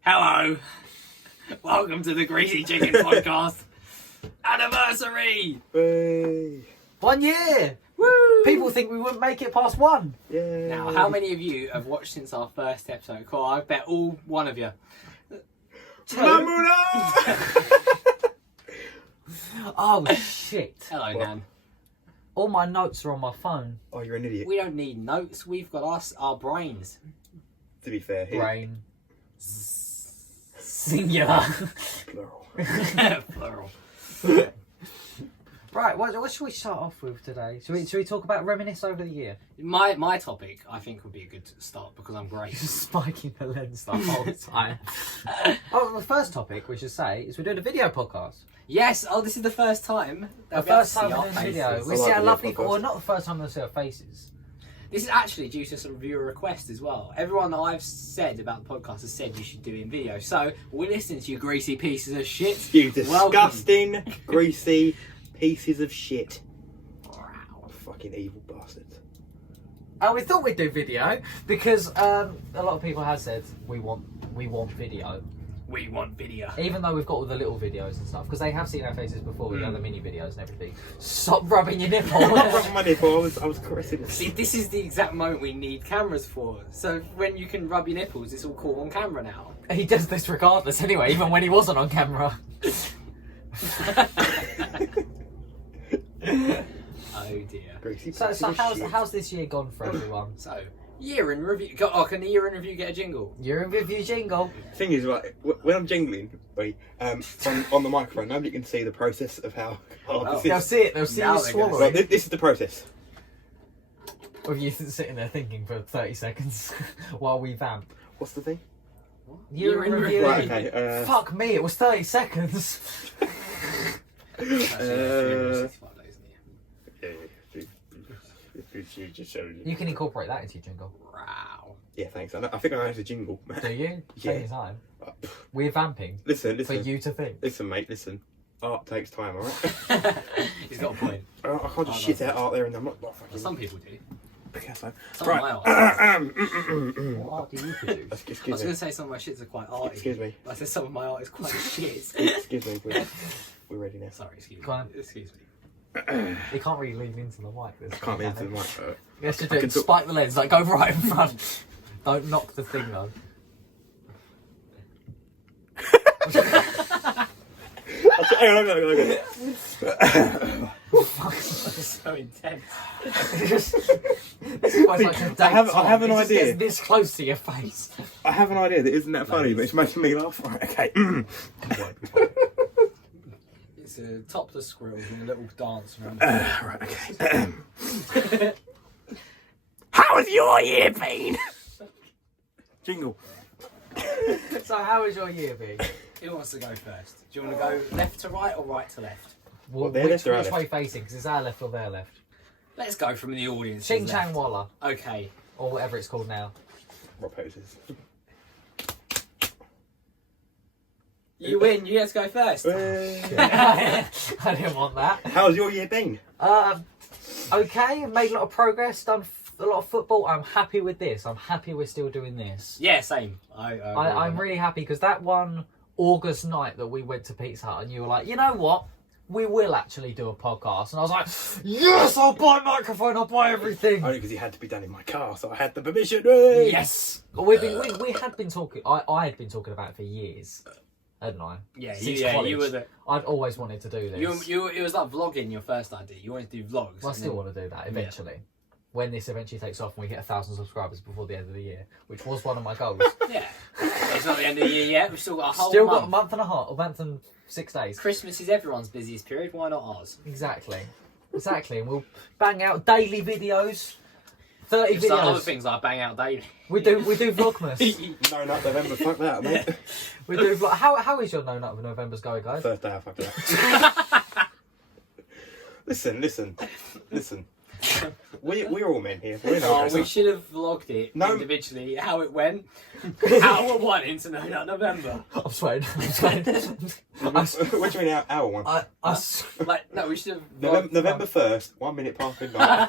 Hello. Welcome to the Greasy Chicken Podcast. Anniversary! Hey. 1 year! Woo! People think we wouldn't make it past one. Yeah. Now, how many of you have watched since our first episode? Cool, I bet all one of you. Oh shit. Hello, What? Nan. All my notes are on my phone. Oh, you're an idiot. We don't need notes. We've got our brains. To be fair, here. Brain. Singular. Plural. Plural. Right, what should we start off with today? Should we talk about reminisce over the year? My topic, I think, would be a good start because I'm great. Just spiking the lens the whole time. Oh, the first topic we should say is we're doing a video podcast. Yes. Oh, this is the first time. The first time we're doing a video. We I see like our video lovely, podcasts. or not the first time we'll see our faces. This is actually due to some viewer requests as well. Everyone that I've said about the podcast has said you should do it in video. So we're listening to you greasy pieces of shit. You Welcome. disgusting, greasy pieces of shit. Wow. Fucking evil bastards. We thought we'd do video because a lot of people have said we want video. We want video. Even though we've got all the little videos and stuff, because they have seen our faces before with other mini videos and everything. Stop rubbing your nipple. I'm not rubbing my nipple, I was caressing it. See, this is the exact moment we need cameras for. So when you can rub your nipples, it's all caught on camera now. He does this regardless anyway, even when he wasn't on camera. Oh dear. Greasy So pieces of shit. how's this year gone for everyone? So, year in review. Can the year in review get a jingle? Year in review jingle. Thing is, like, when I'm jingling, right, on the microphone, nobody can see the process of how hard Oh. this They'll is. see it. They'll see Now you they're gonna swallowing. Right, this is the process. With you sitting there thinking for 30 seconds while we vamp. What's the thing? Year in review. Right, okay. Fuck me, it was 30 seconds. Actually, 365 days in the year. You just showed it. You can incorporate that into your jingle. Wow. Yeah, thanks. I think I know how to jingle. Do you? Yeah. Take your time. We're vamping Listen, for you to think. Listen, mate, listen. Art takes time, alright? He's got a point. I can't just shit out art there and I'm not fucking... Some people do. Okay, so. Some of my art. What art do you produce? I was Excuse going me. to say some of my shits are quite arty. Excuse me. I said some of my art is quite shit. Excuse me. We're ready now. Sorry, excuse Go me. on. Excuse me. You can't really lean into the mic. I can't be into the mic. You have to I do can it. talk- Spike the lens, like go right in front. Don't knock the thing though. Hang on. So intense. This is almost like a date I have time. an It just idea. gets this close to your face. I have an idea that isn't that funny, but it's making me laugh. Right, okay. It's a topless squirrel and a little dance around. Right, okay. How has your year been? Jingle. So how has your year been? Who wants to go first? Do you want to go left to right or right to left? Well, they're which left or our which way left? facing? Because it's our left or their left. Let's go from the audience. Ching Chang Walla, Okay. or whatever it's called now. What poses? You win. You get to go first. I didn't want that. How's your year been? Okay, made a lot of progress, done a lot of football. I'm happy with this. I'm happy we're still doing this. Yeah, same. I'm really happy because that one August night that we went to Pizza Hut and you were like, you know what? We will actually do a podcast. And I was like, yes, I'll buy a microphone, I'll buy everything. Only because it had to be done in my car, so I had the permission. Hey! Yes. We had been talking, I had been talking about it for years, hadn't I? Yeah. Since You college. were the. I'd always wanted to do this. It was like vlogging your first idea. You wanted to do vlogs. Well, I and still then- want to do that eventually. When this eventually takes off and we get 1,000 subscribers before the end of the year, which was one of my goals. Yeah. It's not the end of the year yet. We've still got a whole Still month. got a month and a half, a month and 6 days. Christmas is everyone's busiest period. Why not ours? Exactly. And we'll bang out daily videos. 30 Just like other videos. things like bang out daily. We do Vlogmas. No, not November. Fuck that, mate. We do vlog. How is your No Nut of November's going, guys? First day, I fucked it up. Listen. We're all men here. We're Oh, not. we should have vlogged it individually, how it went. Hour 1 into November. I'm sweating. What do you mean hour one? Like, no, we should have vlogged. November 1st, 1 minute past midnight.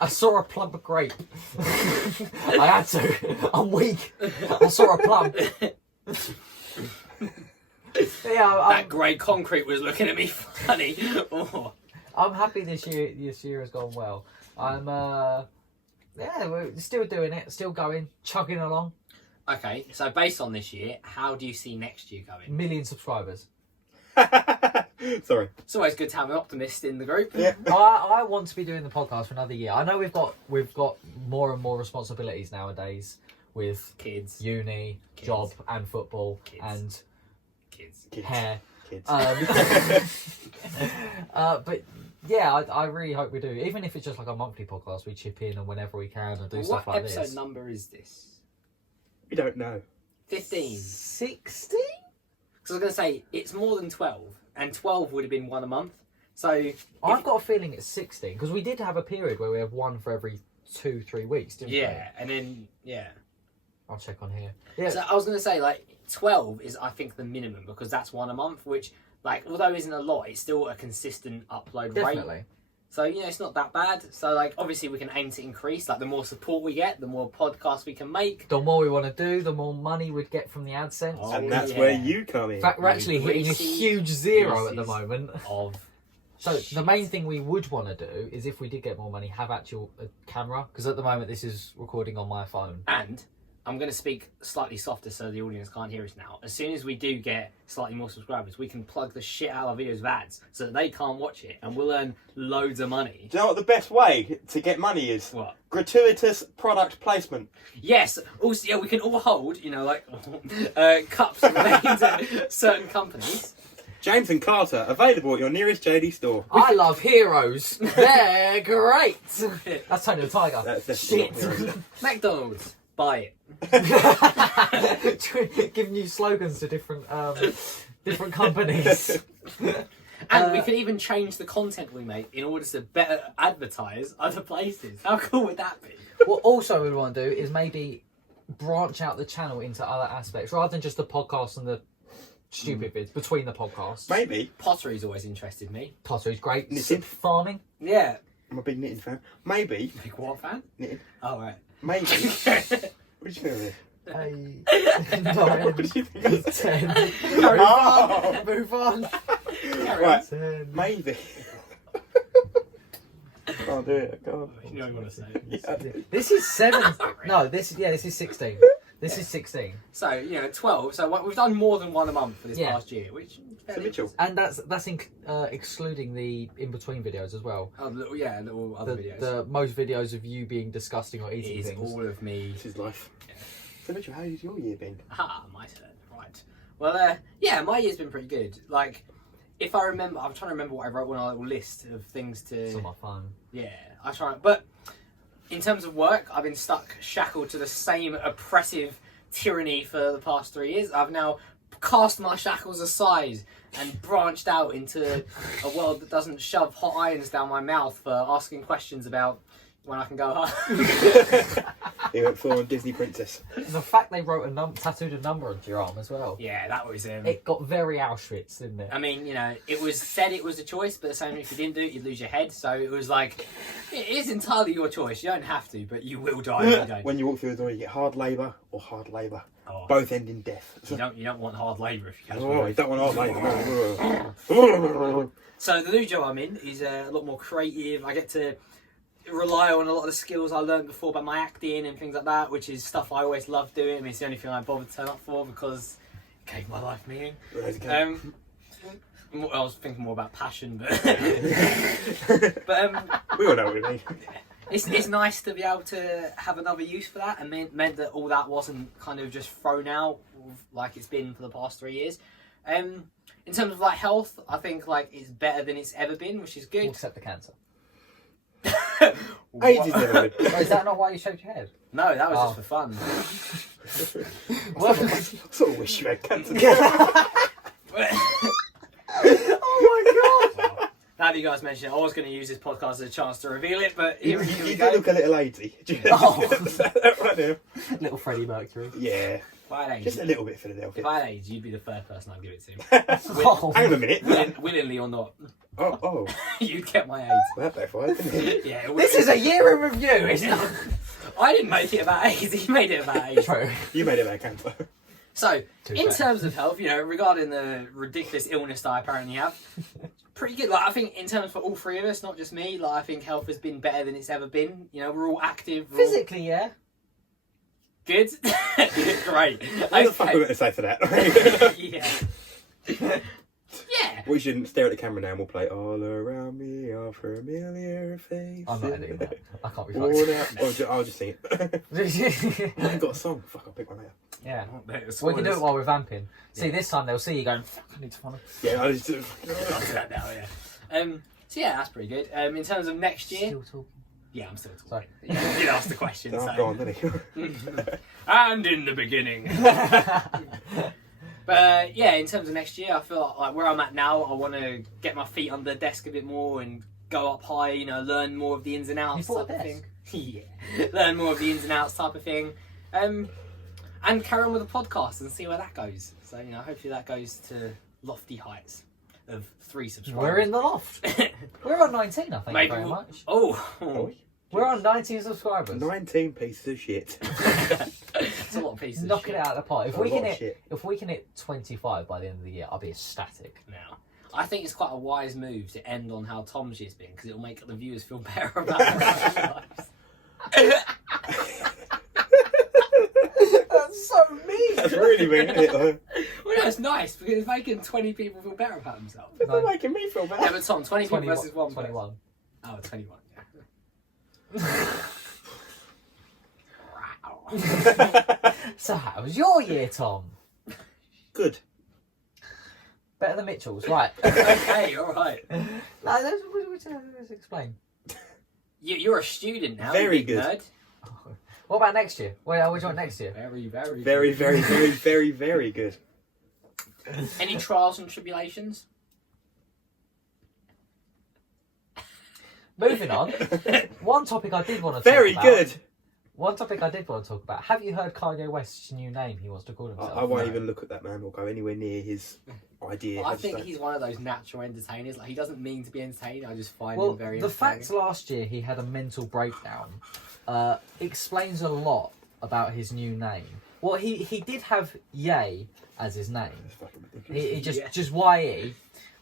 I saw a plum of grape. I had to. I'm weak. I saw a plum. Yeah, That grey concrete was looking at me funny. Oh. I'm happy this year has gone well. I'm we're still doing it, still going, chugging along. Okay, so based on this year, how do you see next year going? 1 million subscribers. Sorry. It's always good to have an optimist in the group. Yeah. I want to be doing the podcast for another year. I know we've got more and more responsibilities nowadays with Kids. uni, Kids. job, and football, Kids. and Kids. hair. Kids. But yeah, I really hope we do. Even if it's just like a monthly podcast, we chip in and whenever we can and do stuff like What this. episode number is this? We don't know. 15. 16? Because I was going to say, it's more than 12. And 12 would have been one a month. So I've got a feeling it's 16 because we did have a period where we have one for every 2-3 weeks, didn't we? yeah, and then, yeah. I'll check on here. Yeah. So I was going to say, like, 12 is, I think, the minimum because that's one a month, which, like, although isn't a lot, it's still a consistent upload rate. Definitely. So, you know, it's not that bad. So, like, obviously we can aim to increase. Like, the more support we get, the more podcasts we can make. The more we want to do, the more money we'd get from the AdSense. Oh, And that's yeah. where you come in. In fact, we're actually hitting a Greasy huge zero at the pieces moment. Of So shit. the main thing we would want to do is if we did get more money, have actual camera. Because at the moment this is recording on my phone. And I'm going to speak slightly softer so the audience can't hear us now. As soon as we do get slightly more subscribers, we can plug the shit out of our videos with ads so that they can't watch it and we'll earn loads of money. Do you know what the best way to get money is? What? Gratuitous product placement. Yes. Also, yeah, we can all hold, you know, like cups relating to certain companies. James and Carter, available at your nearest JD store. I love heroes. They're great. That's Tony the Tiger. That's definitely Shit. not heroes. McDonald's. Buy it. Giving you slogans to different companies. And we can even change the content we make in order to better advertise other places. How cool would that be? What also we want to do is maybe branch out the channel into other aspects rather than just the podcast and the stupid bits between the podcasts. Maybe. Pottery's always interested me. Pottery's great. Knitting. Farming. Yeah. I'm a big knitting fan. Maybe. Big what fan? Knitting. Oh, right. Maybe. What do you think of this? 9, What do you think of this? 10. Oh! Move on. Right. 10. Maybe. Can't do it. I can't. You know what to say. Yeah. This is 7. No, this is 16. This is 16. So, you know, 12. So we've done more than one a month for this Yeah. past year, which... So Mitchell. And that's excluding the in-between videos as well. Oh, little other videos. The most videos of you being disgusting or It eating is things. all of me. This is life. Yeah. So Mitchell, how's your year been? Ah, my turn. Right. Well, yeah, my year's been pretty good. Like, if I remember... I'm trying to remember what I wrote on a little list of things to... It's on my phone. Yeah, I try. But in terms of work, I've been shackled to the same oppressive tyranny for the past 3 years. I've now cast my shackles aside and branched out into a world that doesn't shove hot irons down my mouth for asking questions about when I can go home. He went full on Disney princess. The fact they wrote tattooed a number onto your arm as well. Yeah, that was It got very Auschwitz, didn't it? I mean, you know, it was said it was a choice, but the same if you didn't do it, you'd lose your head. So it was like, it is entirely your choice. You don't have to, but you will die if you don't. When you walk through the door, you get hard labour or hard labour. Oh, Both end in death. you don't want hard labour if you can. Oh, you don't want hard labour. So the new job I'm in is a lot more creative. I get to rely on a lot of the skills I learned before about my acting and things like that, which is stuff I always loved doing. I mean, it's the only thing I bothered to turn up for because it gave my life meaning. I was thinking more about passion, but We all know what we mean. it's nice to be able to have another use for that, and meant that all that wasn't kind of just thrown out like it's been for the past 3 years. In terms of like health, I think like it's better than it's ever been, which is good. Except the cancer. Ages never been. Oh, is that not why you shaved your head? No, that was just for fun. I sort of wish you had cancer. Oh my god! now that you guys mentioned it, I was going to use this podcast as a chance to reveal it, but here You we do go. look a little lady. Oh. Right now. Little Freddie Mercury. Yeah. If I had Just AIDS, a little bit Philadelphia. if I had AIDS, you'd be the first person I'd give it to. Oh. Hang on a minute. Willingly or not, Oh. you'd get my AIDS. Well, that backfired, didn't it? Yeah, it This is a year in review, isn't it? I didn't make it about AIDS, he made it about AIDS. True. You made it about cancer. So, Too in fair. terms of health, regarding the ridiculous illness that I apparently have, pretty good. Like, I think in terms for all three of us, not just me, like I think health has been better than it's ever been. We're all active. We're all Physically, yeah. good. Great. What the fuck are we going to say to that? Yeah. Yeah. We shouldn't stare at the camera now and we'll play All Around Me Are Familiar Faces. I'm not editing that. I can't be Worn fucked. out. I'll just sing it. I haven't got a song. Fuck, I'll pick one later. Yeah. We We can do it while we're vamping. See, this time they'll see you going, fuck, I need to find it. Yeah, I just... I'll do that now, yeah. So yeah, that's pretty good. In terms of next year, Still talking. yeah, I'm still talking. Sorry. You did ask the question. Oh, so. go on, didn't he? And in the beginning. But yeah, in terms of next year, I feel like where I'm at now, I want to get my feet under the desk a bit more and go up high. Learn more of the ins and outs You bought type a of thing. Yeah, learn more of the ins and outs type of thing. And carry on with the podcast and see where that goes. So hopefully that goes to lofty heights of 3 subscribers. We're in the loft. We're on 19, I think, Maybe very we'll- much. Oh, We're on 19 subscribers. 19 pieces of shit. that's a lot of pieces. Knock of it shit. out of the park. If A we lot can of hit, shit. if we can hit 25 by the end of the year, I'll be ecstatic. Now, I think it's quite a wise move to end on how Tom's year's been because it'll make the viewers feel better about their own lives. That's so mean. That's really mean, isn't it, though? Well, that's nice because it's making 20 people feel better about themselves. It's not making me feel bad. Yeah, but Tom, 20 people 21. versus 1 person. 21. Oh, 21, yeah. Wow. So how was your year, Tom? Good. Better than Mitchell's, right? Okay, alright. No, let's explain. You're a student now, Very you big good. nerd. What about next year? What do you want next year? Very, very, Very, very, very, very, very good. Any trials and tribulations? Moving on. One topic I did want to Very talk about. good. One topic I did want to talk about. Have you heard Kanye West's new name he wants to call himself? I won't No. even look at that man or go anywhere near his idea. I just think don't- he's one of those natural entertainers. Like, he doesn't mean to be entertaining. I just find Well, him very the entertaining. fact last year he had a mental breakdown explains a lot about his new name. Well, he did have Ye as his name. It's fucking ridiculous. He just Yeah. just YE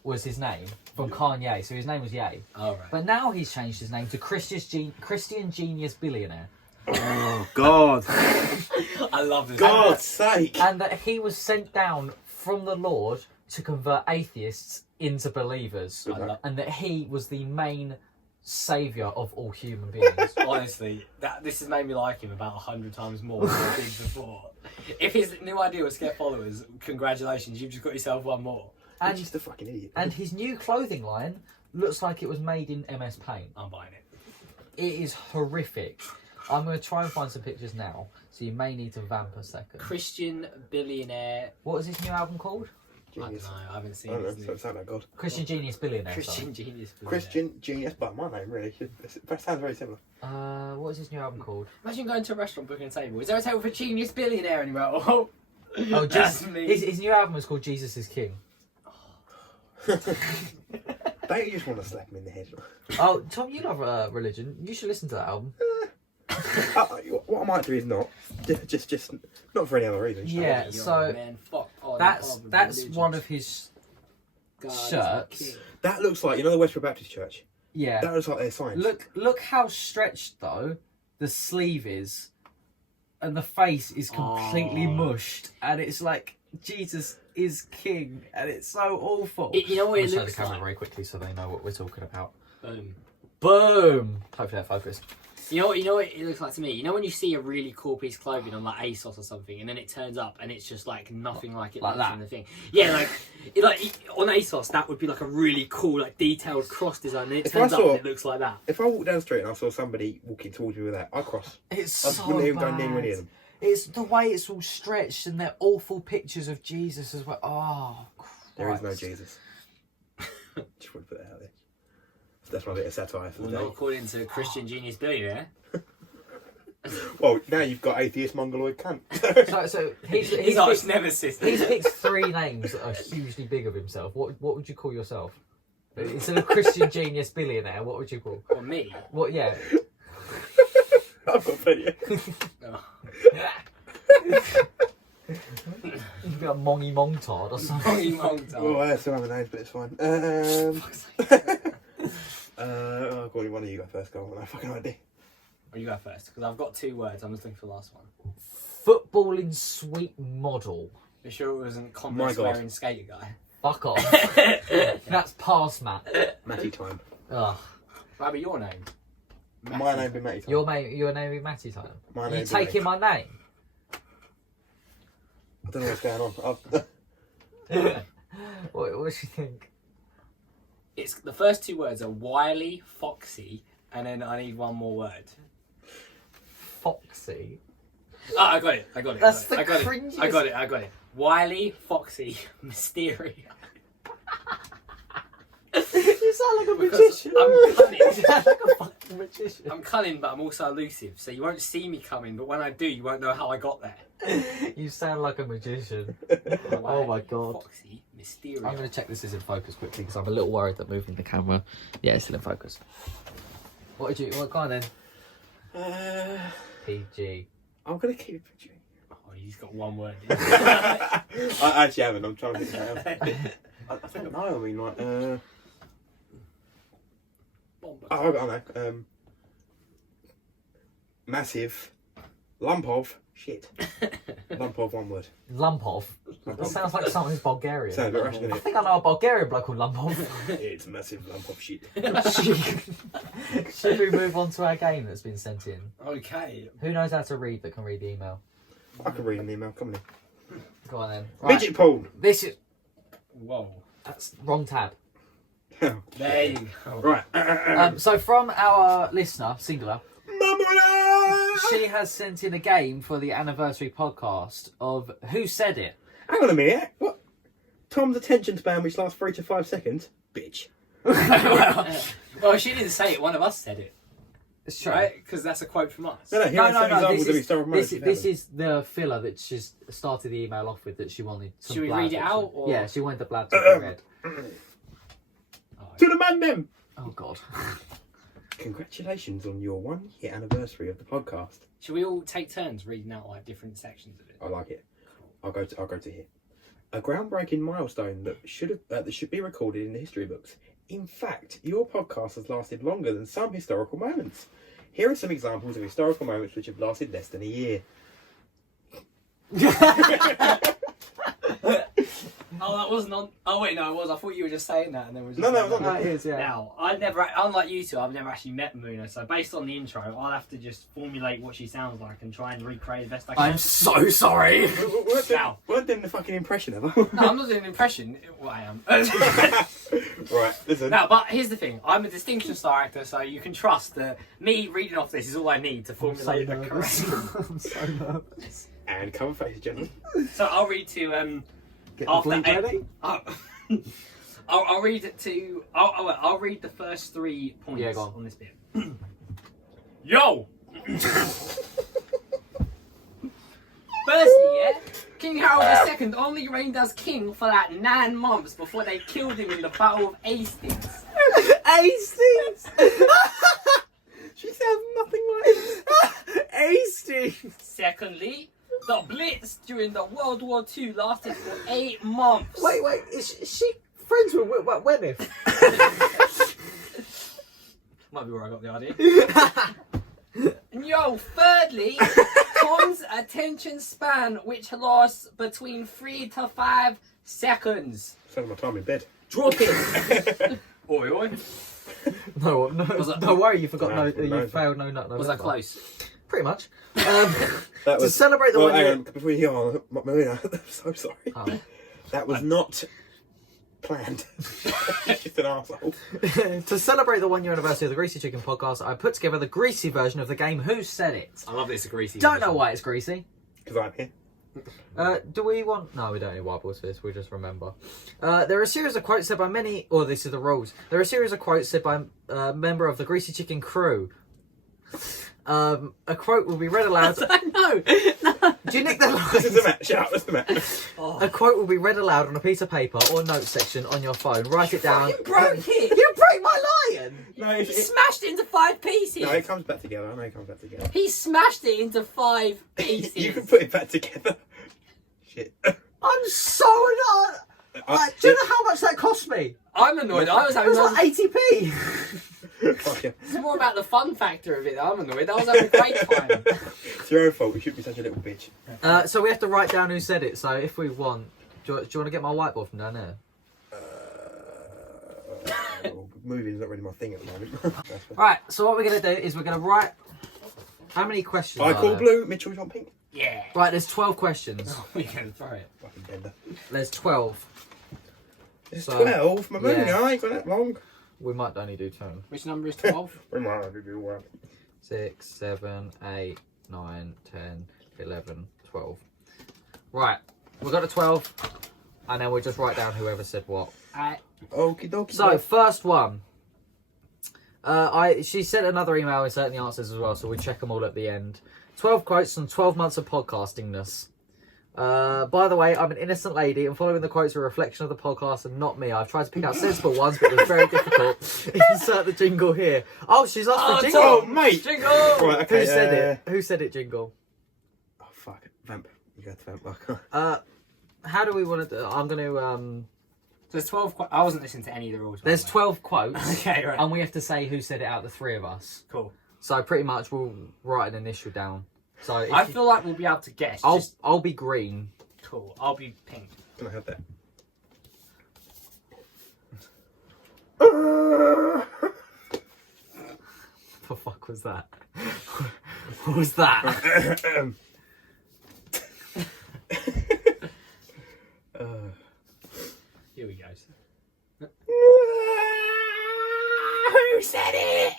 was his name from Kanye, so his name was Ye. All right. But now he's changed his name to Christian Genius Billionaire, Oh, God. I love this. God's sake. and that he was sent down from the Lord to convert atheists into believers, I love- and that he was the main saviour of all human beings. Honestly, this has made me like him about 100 times more than I did before. If his new idea was to get followers, congratulations, you've just got yourself one more. He's and just a fucking idiot. and his new clothing line looks like it was made in MS Paint. I'm buying it. It is horrific. I'm going to try and find some pictures now, so you may need to vamp a second. Christian Billionaire. What is his new album called? I don't Genius. know, I haven't seen I don't know, his so new. it sounds like God. Christian Genius Billionaire. Christian Genius Billionaire. Christian Genius, but my name really. That sounds very similar. Sorry. What is his new album called? Imagine going to a restaurant booking a table. Is there a table for Genius Billionaire anywhere? Oh, Oh, that's Jesus. me. His new album is called Jesus is King. Don't you just want to slap him in the head? Oh, Tom, you love religion. You should listen to that album. What I might do is not. Just not for any other reason. Yeah, You're so a man, fuck all That's the that's religions. one of his God is my shirts. king. That looks like, the Westwood Baptist Church. yeah. That looks like their sign. Look how stretched though the sleeve is, and the face is completely Oh. mushed, and it's like Jesus is king, and it's so awful. You know what I'm it gonna show looks the camera like? very quickly so they know what we're talking about. Boom. Boom. Hopefully they're focused. You know what it looks like to me? You know when you see a really cool piece of clothing on like ASOS or something, and then it turns up and it's just like nothing like it Like looks that? in the thing. Yeah, like on ASOS that would be like a really cool like detailed cross design, and it If I turns up saw- and it looks like that. If I walk down the street and I saw somebody walking towards me with that, I'd cross. It's I so wouldn't even bad. go anywhere near them. It's the way it's all stretched, and they're awful pictures of Jesus as well. Oh, Christ. There is no Jesus. Just want to put that out there. That's my bit of satire for Well, the not day. according to Christian Genius Billionaire. Well, now you've got atheist mongoloid cunt. So he's He's arch picked, nemesis. he's picked 3 names that are hugely big of himself. What would you call yourself? Instead of Christian Genius Billionaire, what would you call? Or me. What? Yeah. I've got plenty. Oh. You'd be like Mongy Mongtard or something. Oh, I have some other names, but it's fine. I'll call you one of you go first. Go on, I fucking idea. Well, you go first, because I've got 2 words. I'm just looking for the last one. Footballing sweet model. You sure it wasn't My Converse God. wearing skater guy? Fuck off. That's past Matt. Matty time. Ugh. What about your name? My name be Matty time. Your name is Matty time. My You name be taking my name? I don't know what's going on. What do you think? It's the first 2 words are Wily, Foxy, and then I need one more word. Foxy. Oh, I got it. That's I got the it. cringiest. I got it. Wily, Foxy, Mysterio. You sound like a Because magician. I'm cunning. You sound like a fucking magician. I'm cunning, but I'm also elusive, so you won't see me coming. But when I do, you won't know how I got there. You sound like a magician. Oh my God. Foxy, Mysterio. I'm going to check this is in focus quickly because I'm a little worried that moving the camera. Yeah, it's still in focus. What did you? What kind then? PG. I'm gonna keep it PG. Oh, he's got one word. I actually haven't. I'm trying to think about it. I don't know. I mean, like, I don't know. Massive lump of shit. Lump of one word. Lumpov. That sounds like something's Bulgarian. Sounds a bit Russian, I isn't think I know a Bulgarian bloke called Lumpov. it? It's a massive lump of shit. Should we move on to our game that's been sent in? Okay. Who knows how to read that can read the email? I can read an email. Come on. Go on then. Midget pool. This is... Whoa. That's wrong tab. There you go. Right. So from our listener, singular, Mamma! she has sent in a game for the anniversary podcast of Who Said It? Hang on a minute. What? Tom's attention span, which lasts 3 to 5 seconds. Bitch. Well, she didn't say it. One of us said it. It's true. Right? Because that's a quote from us. No, here are some examples of historical moments. This is the filler that she's started the email off with that she wanted. Some Should we blab read it to- out, or- Yeah, she wanted the blab to be read. To the man, them. Oh God. Congratulations on your 1 year anniversary of the podcast. Should we all take turns reading out like different sections of it? I like it. I'll go to here. A groundbreaking milestone that should be recorded in the history books. In fact, your podcast has lasted longer than some historical moments. Here are some examples of historical moments which have lasted less than a year. Oh, that wasn't on. Oh wait, no, it was. I thought you were just saying that, and then was. No, it was on No, it is, yeah. Now, I never, unlike you two, I've never actually met Muna. So based on the intro, I'll have to just formulate what she sounds like and try and recreate the best I can. I'm so sorry. Weren't doing the fucking impression ever. No, I'm not doing an impression. Well, I am. Right, listen. No, but here's the thing. I'm a distinction star actor, so you can trust that me reading off this is all I need to formulate the correct. I'm so nervous. And cover faces, gentlemen. So I'll read to Get after the bleep ready? I'll read it to. I'll read the first 3 points Yeah, go on. on this bit. Yo. Firstly, yeah, King Harold II only reigned as king for like 9 months before they killed him in the Battle of Hastings. Hastings! She sounds nothing like Hastings! Secondly, the Blitz during the World War II lasted for 8 months. Wait, is she friends with Wenif? Might be where I got the idea. And yo, thirdly, Tom's attention span, which lasts between 3 to 5 seconds. Spending my time in bed. Drop it. Oi, oi. No, don't worry, you forgot. No, You failed. No. Was that close? Pretty much. That To celebrate the 1 hang year. on, before you go on, Marina, I'm so sorry. Oh. That was not planned. Just an arsehole. To celebrate the 1 year anniversary of the Greasy Chicken podcast, I put together the Greasy version of the game Who Said It. I love this greasy. Don't know why it's greasy. Because I'm here. Do we want... No, we don't need whiteboards for this. We'll just remember. There are a series of quotes said by many... Or this is the rules. There are a series of quotes said by a member of the Greasy Chicken crew. A quote will be read aloud... No! Do you nick the lines? This is the match. Shut up, that's the match. A quote will be read aloud on a piece of paper or notes section on your phone. Write it down. You broke it! You broke my lion! No, He smashed it into 5 pieces! no, it comes back together. I know it comes back together. He smashed it into 5 pieces! You can put it back together. Shit. I'm so annoyed. Do you know how much that cost me? I'm annoyed. I was It having was like 80p. Fuck yeah. It's more about the fun factor of it. I'm annoyed. I was having a great time. It's your own fault. We shouldn't be such a little bitch. So we have to write down who said it. So if we want... Do you want to get my whiteboard from down there? Well, moving is not really my thing at the moment. Right, so what we're going to do is we're going to write... How many questions I are call there? blue. Mitchell, you want pink? Yeah. Right, there's 12 questions. We can throw it. Fucking bender. There's 12. It's So, 12. My moon, yeah. I ain't got that long. We might only do 10. Which number is 12? Remind me, do what? 6, 7, 8, 9, 10, 11, 12. Right, we've got to 12. And then we'll just write down whoever said what. Alright. Okie dokie. So, first one. She sent another email inserting the answers as well, so we check them all at the end. 12 quotes on 12 months of podcastingness. By the way, I'm an innocent lady, and following the quotes are a reflection of the podcast and not me. I've tried to pick out sensible ones, but it was very difficult. Insert the jingle here. Oh, she's asked for jingle. Oh, mate. Jingle. Right, okay. Who said it? Who said it, jingle? Oh, fuck. Vamp. You got to vamp. How do we want to do? I'm going to. So there's 12 I wasn't listening to any of the rules. by There's the way. 12 quotes. Okay, right. And we have to say who said it out of the 3 of us. Cool. So pretty much we'll write an initial down. So if I feel like we'll be able to guess. I'll be green. Cool. I'll be pink. Can I have that? What the fuck was that? What was that? Here we go. Who said it?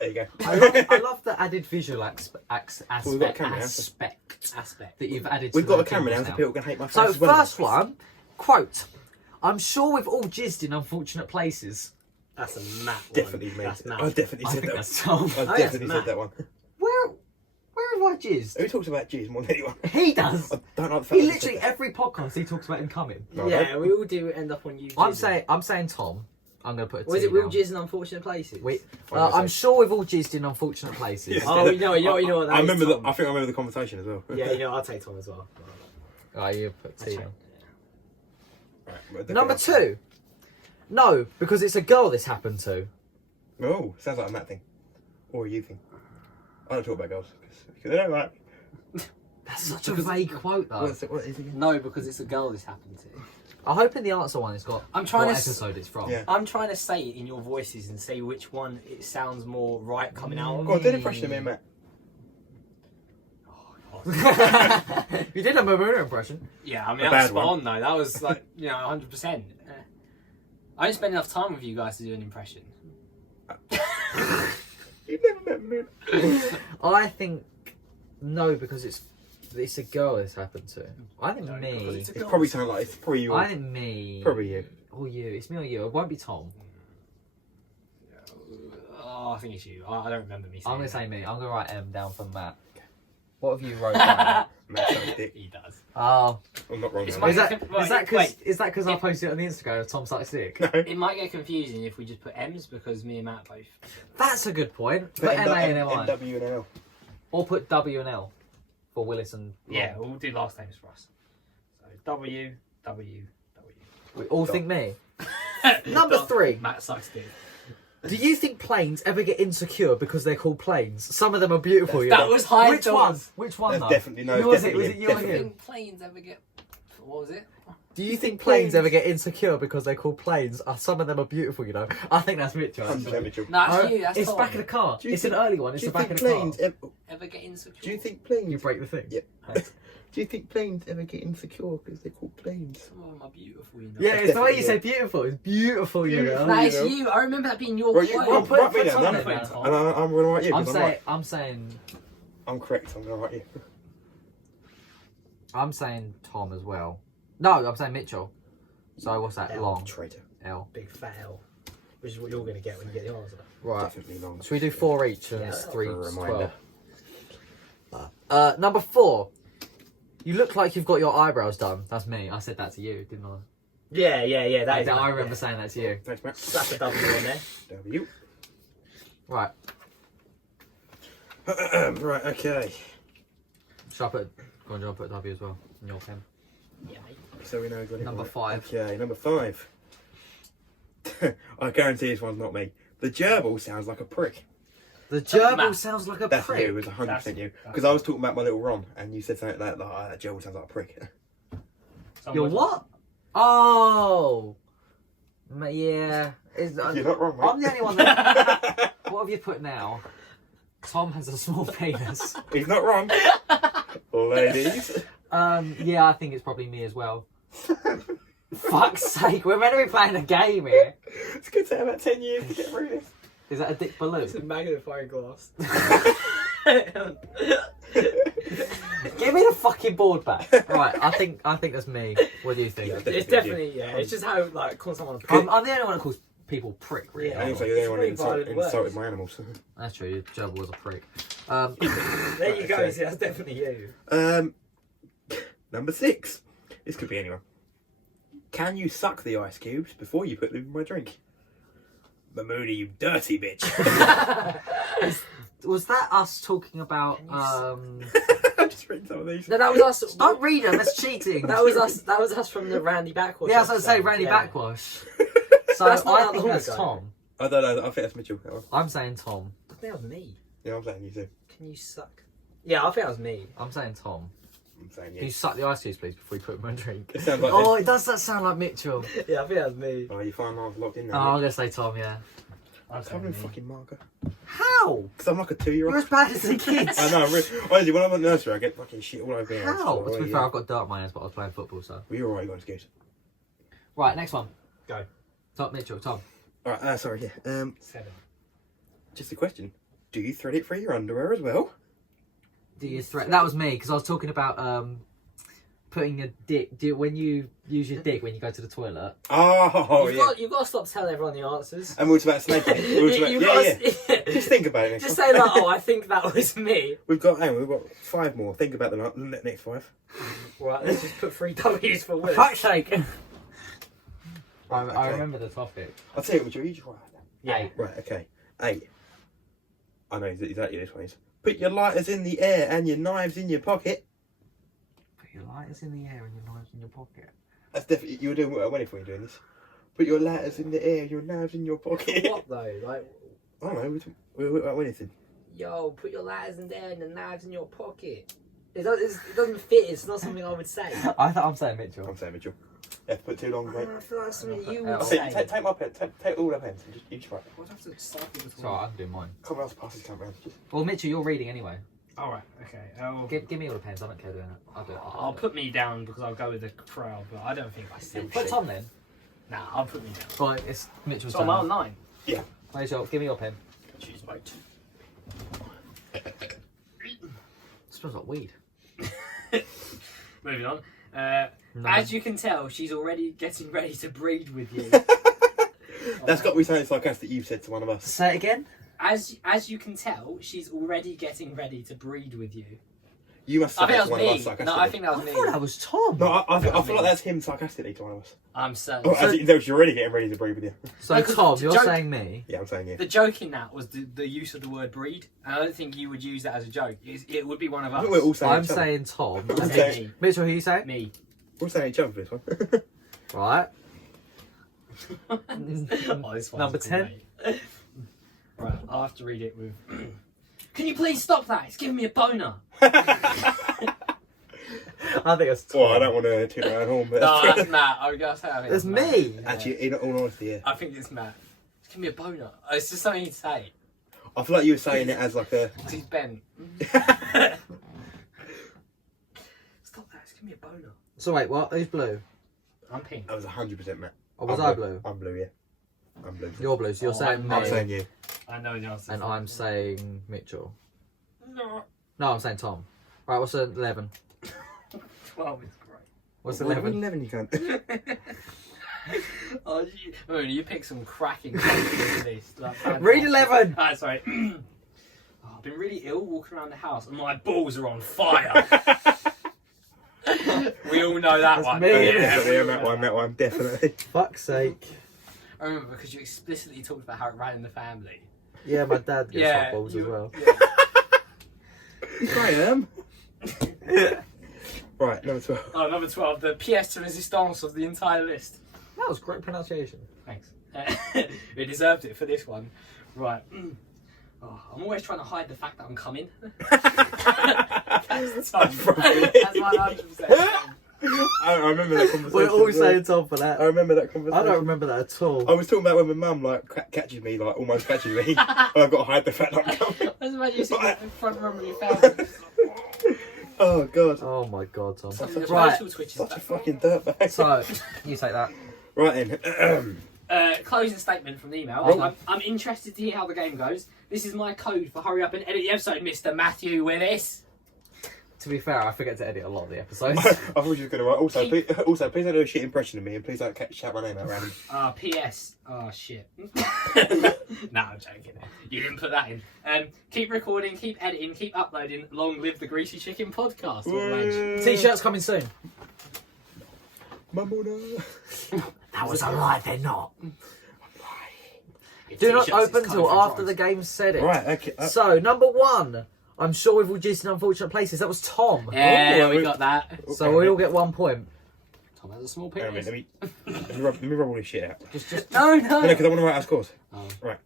There you go. I love the added visual aspect we've got a camera now. Aspect. that you've added. We've to got the a camera now, jingles so people can hate my face. So as well. first one, quote: "I'm sure we've all jizzed in unfortunate places." That's a Matt one. Definitely me. That's Matt. I definitely I said think that. that's Tom. I that's definitely Matt. said that one. Where have I jizzed? Who talks about G's more than anyone? He does. I don't like the fact He that literally said that. every podcast he talks about him coming. No, I Yeah, don't. we all do end up on you. I'm saying Tom. I'm going to put a T Was it Will down. Jizz in unfortunate places? We, I'm gonna I'm say- sure we've all jizzed in unfortunate places. Yeah. Oh, you know what that I is, remember Tom. I think I remember the conversation as well. Yeah, you know, I'll take Tom as well. Oh, you put T down. Right, well, Number definitely- 2. No, because it's a girl this happened to. Oh, sounds like a Matt thing. Or a you thing. I don't talk about girls. Because they don't like me. That's such a vague quote, though. What is it again? No, because it's a girl this happened to. I hope in the answer one it's got I'm trying what to s- episode it's from. Yeah. I'm trying to say it in your voices and say which one it sounds more right coming out of. Go on, do an impression of me and Matt. You did a Mamoona impression. Yeah, I mean, A that was bad spot one. on though. That was like, 100%. I didn't spend enough time with you guys to do an impression. You've never met me. I think no, because it's a girl this happened to. I think No, me. because it's It's probably something like it's probably you. I think me. Probably you. Or you. It's me or you. It won't be Tom. Oh, I think it's you. I don't remember me saying I'm gonna say that. me. I'm gonna write M down for Matt. What have you wrote down? Matt's a dick. He does. Oh, I'm not wrong. It's there. my- is that Wait, because I If- posted it on the Instagram of Tom sucks dick? No. It might get confusing if we just put M's because me and Matt both. That's a good point. Put M A and M I, W and L. or put W and L for Willis and Ron. Yeah, we'll do last names for us. So W, W, W. We all think me. Number 3. Matt sucks dick. Do you think planes ever get insecure because they're called planes? Some of them are beautiful. You That know. was high Which thought. one? Which one? That's though? definitely no. Who was definitely it? Was it him, you or definitely him? Think planes ever get? What was it? Do you think planes ever get insecure because they're called planes? Some of them are beautiful, you know. I think that's Mitchell. 100% actually. Mitchell. No, that's you. That's It's Tom. back of the car. Do you It's think- an early one. It's Do the you back of think the car. planes? Ever get insecure? Do you think planes? You break the thing. Yep. Do you think planes ever get insecure because they're called planes? Some of them are beautiful, you know. Yeah, it's the way you Definitely, say beautiful. It's beautiful, you know. That is you know. you. I remember that being your Right, you quote. write put me down, Tom no? in And there. I'm going to write you. I'm 'cause saying. right. I'm saying. I'm correct. I'm gonna write you. I'm saying Tom as well. No, I'm saying Mitchell. So what's that? L. Long. Traitor. L. Big fat L. Which is what you're going to get when you get the answer. Right. Definitely long. Should we do 4 each and Yeah, it's for 3 a to reminder. 12? Number 4. You look like you've got your eyebrows done. That's me. I said that to you, didn't I? Yeah. That is I mine, remember yeah. saying that to you. Thanks, Matt. Slap a W on there. W. Right. Right, okay. Should I put... Go on, John, put a W as well in your pen. Yeah, mate. So we know. Got it Number right. 5. Okay, number 5. I guarantee this one's not me. The gerbil sounds like a prick. The gerbil Matt. sounds like a That's prick. you. It was 100% That's- you. Because I was talking about my little Ron, and you said something like that. Oh, that gerbil sounds like a prick. You're what? Oh! Yeah. You're not wrong, mate. I'm the only one that... What have you put now? Tom has a small penis. He's not wrong. Ladies. Yeah, I think it's probably me as well. Fuck's sake, we're meant to be playing a game here. It's good to have about 10 years to get through this. Is that a dick balloon? It's a magnifying glass. Give me the fucking board back. Right, I think that's me. What do you think? Yeah, It's definitely, yeah. It's just how, like, calling someone a prick. I'm the only one that calls people prick, really. Yeah. I think so. You're the only one who It's really violent insulted words. my animals. That's true, your gerbil was a prick. There you go. Okay. See, that's definitely you. Number 6. This could be anyone. Can you suck the ice cubes before you put them in my drink? Mamoody, you dirty bitch. Was that us talking about... I'm just reading some of these. No, that was us. Don't read them, that's cheating. That was us. That was us from the Randy Backwash. Yeah, I was going to say episode, Randy yeah. Backwash. So That's not I that think long that's ago. Tom. I don't know. I think that's Mitchell. That one. I'm saying Tom. I think that was me. Yeah, I'm saying you too. Can you suck? Yeah, I think that was me. I'm saying Tom. I'm saying Can you you. suck the ice cubes, please, before you put them in a drink? It sounds like Oh, it does that sound like Mitchell. Yeah, I think that was me. Oh, you find I've locked in there. Oh, I'm going to say Tom, yeah. I'm covering fucking marker. How? Because I'm like a 2-year-old. You're as bad as the kids. I know, honestly, when I'm at nursery, I get fucking shit all over me. How? To be fair, I've got dirt on my hands, but I was playing football, so... Well, you're alright, you got an excuse. Right, next one. Go. Tom, Mitchell, Tom. Alright, sorry, yeah. 7. Just a question. Do you thread it through your underwear as well? Do you threat? That was me, because I was talking about putting your dick... when you use your dick when you go to the toilet. Oh, You've got to stop telling everyone the answers. And we were about snaking. You've got to- Just think about it next Just time. say like, oh, I think that was me. We've got 5 more. Think about the next 5. Right, let's just put 3 W's for For Will. fuck's sake! I Okay. remember the topic. I'll tell you what, you just write that. Yeah. Right, okay. 8. I know exactly this one is. Put your lighters in the air and your knives in your pocket. Put your lighters in the air and your knives in your pocket. That's definitely, you were doing well when you're doing this. Put your lighters in the air, your knives in your pocket. What though? Like, I don't know, we're anything. yo, put your lighters in there and the knives in your pocket. It doesn't fit. It's not something I would say. I thought I'm saying Mitchell. I'm saying Mitchell. Yeah, put too long, mate. I feel like that's something you I'll would take- say. Take my pen, take all the pens, and you just write. I'd have to start with It's alright, I can do mine. Come on, I'll pass this time round. Just... Well, Mitchell, you're reading anyway. Alright, okay. Give me all the pens, I don't care doing it. I'll do it. I'll put me down because I'll go with the crowd, but I don't think I said Put shit. Tom then. Nah, I'll put me down. Right, it's Mitchell's So I'm on turn. 9. Yeah. Mitchell, give me your pen. Choose vote. It smells like weed. Moving on. No. As you can tell, she's already getting ready to breed with you. That's got to be something sarcastic you've said to one of us. Say it again. As you can tell, she's already getting ready to breed with you. You must I have think said that to one of us was me. No, I sarcastically. think that I was me. thought that was Tom. No, I feel was like me. that's him sarcastically to one of us. I'm certain. Oh, as you know, she's already getting ready to breed with you. So No, 'cause Tom, the you're joke- saying me. Yeah, I'm saying you. The joke in that was the use of the word breed, and I don't think you would use that as a joke. It would be one of I us. think we're all saying I'm each other. saying Tom. I I'm think saying- Mitchell, who you say? me. We're all saying each other for this one. Right. Oh, this one's Number 10. great. Right, I'll have to read it with. Can you please stop that? It's giving me a boner. I think it's Tom. Well, I don't want to toot my own horn, but No, that's Matt. I gotta say, I think It's that's Matt. me. Yeah. actually, in all honesty, yeah. I think it's Matt. It's giving me a boner. It's just something he'd say. I feel like you were saying it as like a. 'Cause he's bent. Stop that! It's giving me a boner. So wait, what? Who's blue? I'm pink. I was 100% Matt. Or was I'm I blue? I'm blue, yeah. I'm blue. You're blue, so you're Oh, saying me. I'm saying you. I know the answer. And I'm saying Mitchell. No. No, I'm saying Tom. Right, what's 11? 12 is great. What's What, 11? 11 you can't. Oh, you pick some cracking this. Read 11! Ah, sorry. Oh, I've been really ill walking around the house and my balls are on fire. We all know that That's one. me. Definitely, that one, definitely. Fuck's sake. I remember because you explicitly talked about how it ran in the family. Yeah, my dad gets hot balls as well. I am. Right, number 12. Oh, number 12, the pièce de résistance of the entire list. That was great pronunciation. Thanks. We deserved it for this one. Right. Oh, I'm always trying to hide the fact that I'm coming. That's Tom. That's my 100%. I remember that conversation. We're all as well. saying Tom for that. I remember that conversation. I don't remember that at all. I was talking about when my mum catches me, almost catches me, and I've got to hide the fact that I'm coming. That's about you sitting in front room of your family. Oh god. Oh my god, Tom. Right. Right, Such a fucking dirtbag. so, you take that. Right then. Closing statement from the email. Oh. I'm interested to hear how the game goes. This is my code for hurry up and edit the episode, Mr. Matthew Willis. To be fair, I forget to edit a lot of the episodes. I thought you were going to write. Also, please don't do a shit impression of me, and please don't shout my name out random. P.S. Oh, shit. Nah, I'm joking. You didn't put that in. Keep recording, keep editing, keep uploading. Long live the Greasy Chicken podcast. T-shirts coming soon. Mamona. That was a lie, they're not. If Do not T-shirts is open code till for after drugs. the game said it. Right, okay. So, number 1. I'm sure we've all just in unfortunate places. That was Tom. Yeah, Oh, we got that. So we all get 1 point. Tom has a small Wait a penis. minute, let me rub all this shit out. Just No, No, because I want to write our scores. Oh. Right.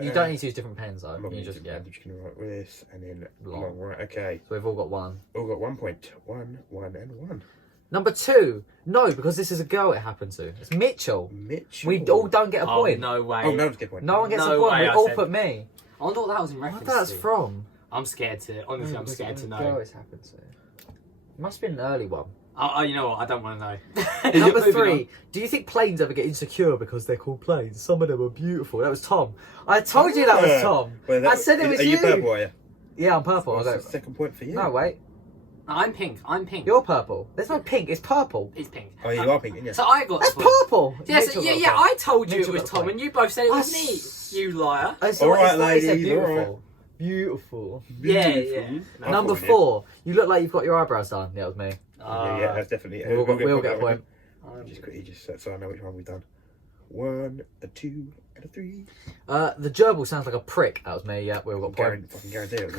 you don't need to use different pens though. I'm not You going just to. yeah. I'm just going to write this and then Long. long. Right. Okay. So we've all got 1. All got 1 point. 1, 1, and 1. Number 2. No, because this is a girl it happened to. It's Mitchell. Mitchell. We all don't get a Oh, point. no way. Oh, no, it's a good point. No one gets No a point. way, We I all said- put me. I wonder what that was in What reference that's to. from? I'm scared to. Honestly, I'm scared to Girl know. it's happened to. Must have been an early one. Oh, you know what? I don't want to know. Number Moving 3. Do you think planes ever get insecure because they're called planes? Some of them are beautiful. That was Tom. I told you that was Tom. Well, I said it was Are you purple, are you? Yeah, I'm purple. I What's the go. second point for you? No, wait. on. I'm pink. I'm pink. You're purple. There's no pink. It's purple. It's pink. Oh, you are pink, So I got That's the point. purple. Yes, Mitchell yeah, got a yeah. point. I told you Mitchell it was got a Tom, point. and you both said it was I me. You liar. It's All not- right, it's not- it said ladies, all right. beautiful. Beautiful. Yeah, yeah. I Number thought you 4. You look like you've got your eyebrows done. Yeah, it was me. Yeah, that's definitely. We all get a point. Just quickly, so I know which one we've done. 1, a 2, and a 3. The gerbil sounds like a prick. That was me. Yeah, we all got a point. Fucking guarantee it.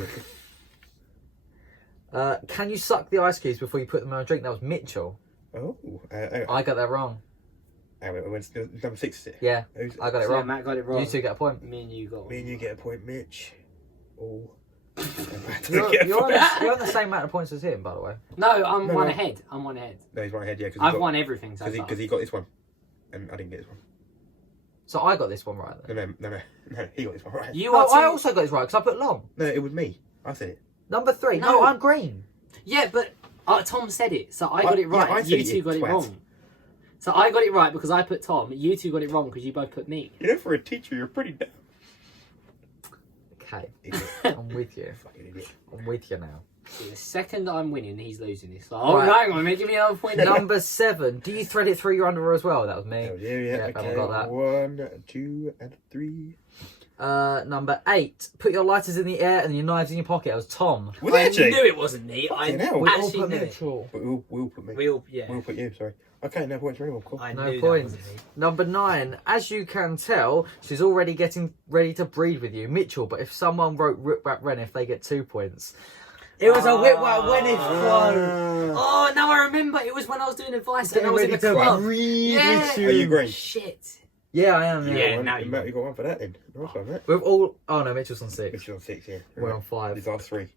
Can you suck the ice cubes before you put them in a drink? That was Mitchell. Oh, I got that wrong. number 6 is it? Yeah, Who's- I got it So wrong. Matt got it wrong. You two get a point. Me and you got. Me and you get a point, Mitch. Oh. You're on the same amount of points as him, by the way. No, I'm No, one no. ahead. I'm one ahead. No, he's one ahead, yeah. I've won everything so far. Because he got this one. And I didn't get this one. So I got this one right then. No, he got this one right. You No, are. I two- also got this right because I put long. No, it was me. I said it. Number 3. No. No, I'm green. Yeah, but Tom said it, so I got it yeah, right. I said You it, two you got it twat. wrong. So I got it right because I put Tom. You two got it wrong because you both put me. You know, for a teacher, you're pretty dumb. Okay, Idiot. I'm with you. Fucking idiot. I'm with you now. See, the second I'm winning, he's losing this. Oh, Right. hang on, give me another point. Number 7. Do you thread it through your underwear as well? That was me. Oh, yeah, Yeah, okay. I got that. 1, 2, and 3. Number 8. Put your lighters in the air and your knives in your pocket. That was Tom. Was I it actually? knew it wasn't me. I Fucking hell. We all actually put knew it. Mitchell. But we'll put me. We all, yeah. We'll put you, sorry. Okay, no points for anyone. Cool. I No knew points. that wasn't me. Number 9. As you can tell, she's already getting ready to breed with you, Mitchell. But if someone wrote Rip Rap Renif, they get 2 points. It was a Whip Rap Renif quote. Oh, now I remember. It was when I was doing advice and I was in the to club. breed Yeah. with Are you green? Shit. Yeah, I am. Yeah. Yeah. now you you got one for that then. Nice one, mate. We've all. Oh no, Mitchell's on 6. Which is on 6, yeah. We're on 5. These last 3.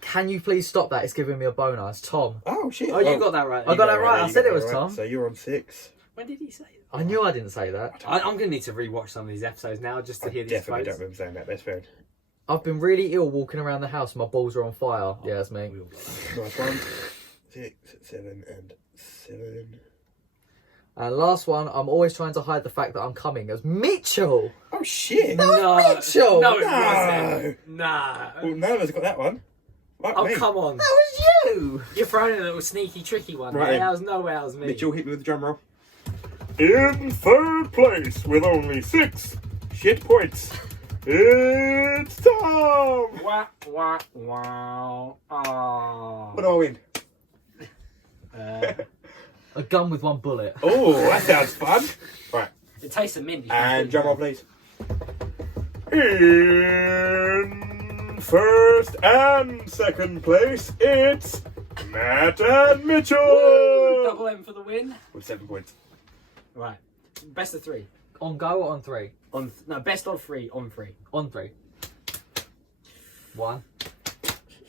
Can you please stop that? It's giving me a boner. It's Tom. Oh, shit. Oh, you got that right. I got that it right. I you said got it was right. Tom. So you're on 6. When did he say that? I knew I didn't say that. I'm going to need to rewatch some of these episodes now just to I hear these definitely quotes. don't remember saying that. That's fair. I've been really ill walking around the house. My balls are on fire. Yeah, that's me. We all got that. Nice one. 6, 7, and 7. And last one. I'm always trying to hide the fact that I'm coming. It was Mitchell. Oh, shit. No, Mitchell. No, it No. wasn't. Nah. Well, none of us got that one. Right, Oh, me. come on. That was you! You're throwing a little sneaky, tricky one. Right Right. then. That was nowhere, that was me. Mitchell, hit me with the drum roll. In third place with only 6 shit points, it's Tom! Wah, wah, wow. Oh. What do I win? A gun with one bullet. Oh, that sounds fun. Right, It tastes of mint. and drum roll, please. In first and second place, it's Matt and Mitchell! Double M for the win. With 7 points. Right. Best of 3. On go or on 3? No, best of 3 on 3. On 3. 1.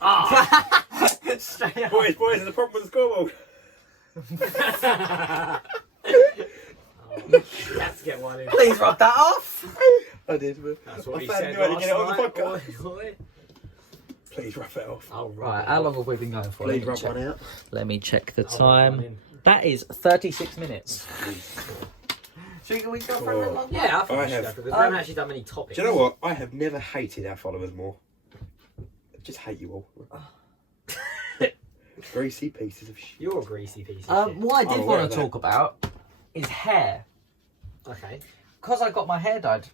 Ah! Straight up. Boys, there's a problem with the scoreboard. Let's get one in. Please rub that off. I did, but That's what I he found said a way to last get it on the night. podcast. Oi. Please rough it off. I'll Right, how long have we been going for? Please rub one out. Let me check the I'll rub time. one in. That is 36 minutes. Should we go for a little longer? Yeah, I think I we should have- go, because we haven't actually done many topics. Do you know what? I have never hated our followers more. I just hate you all. Greasy pieces of shit. You're a greasy piece of shit. What I did I'm aware want of to that. talk about is hair. Okay. Because I got my hair dyed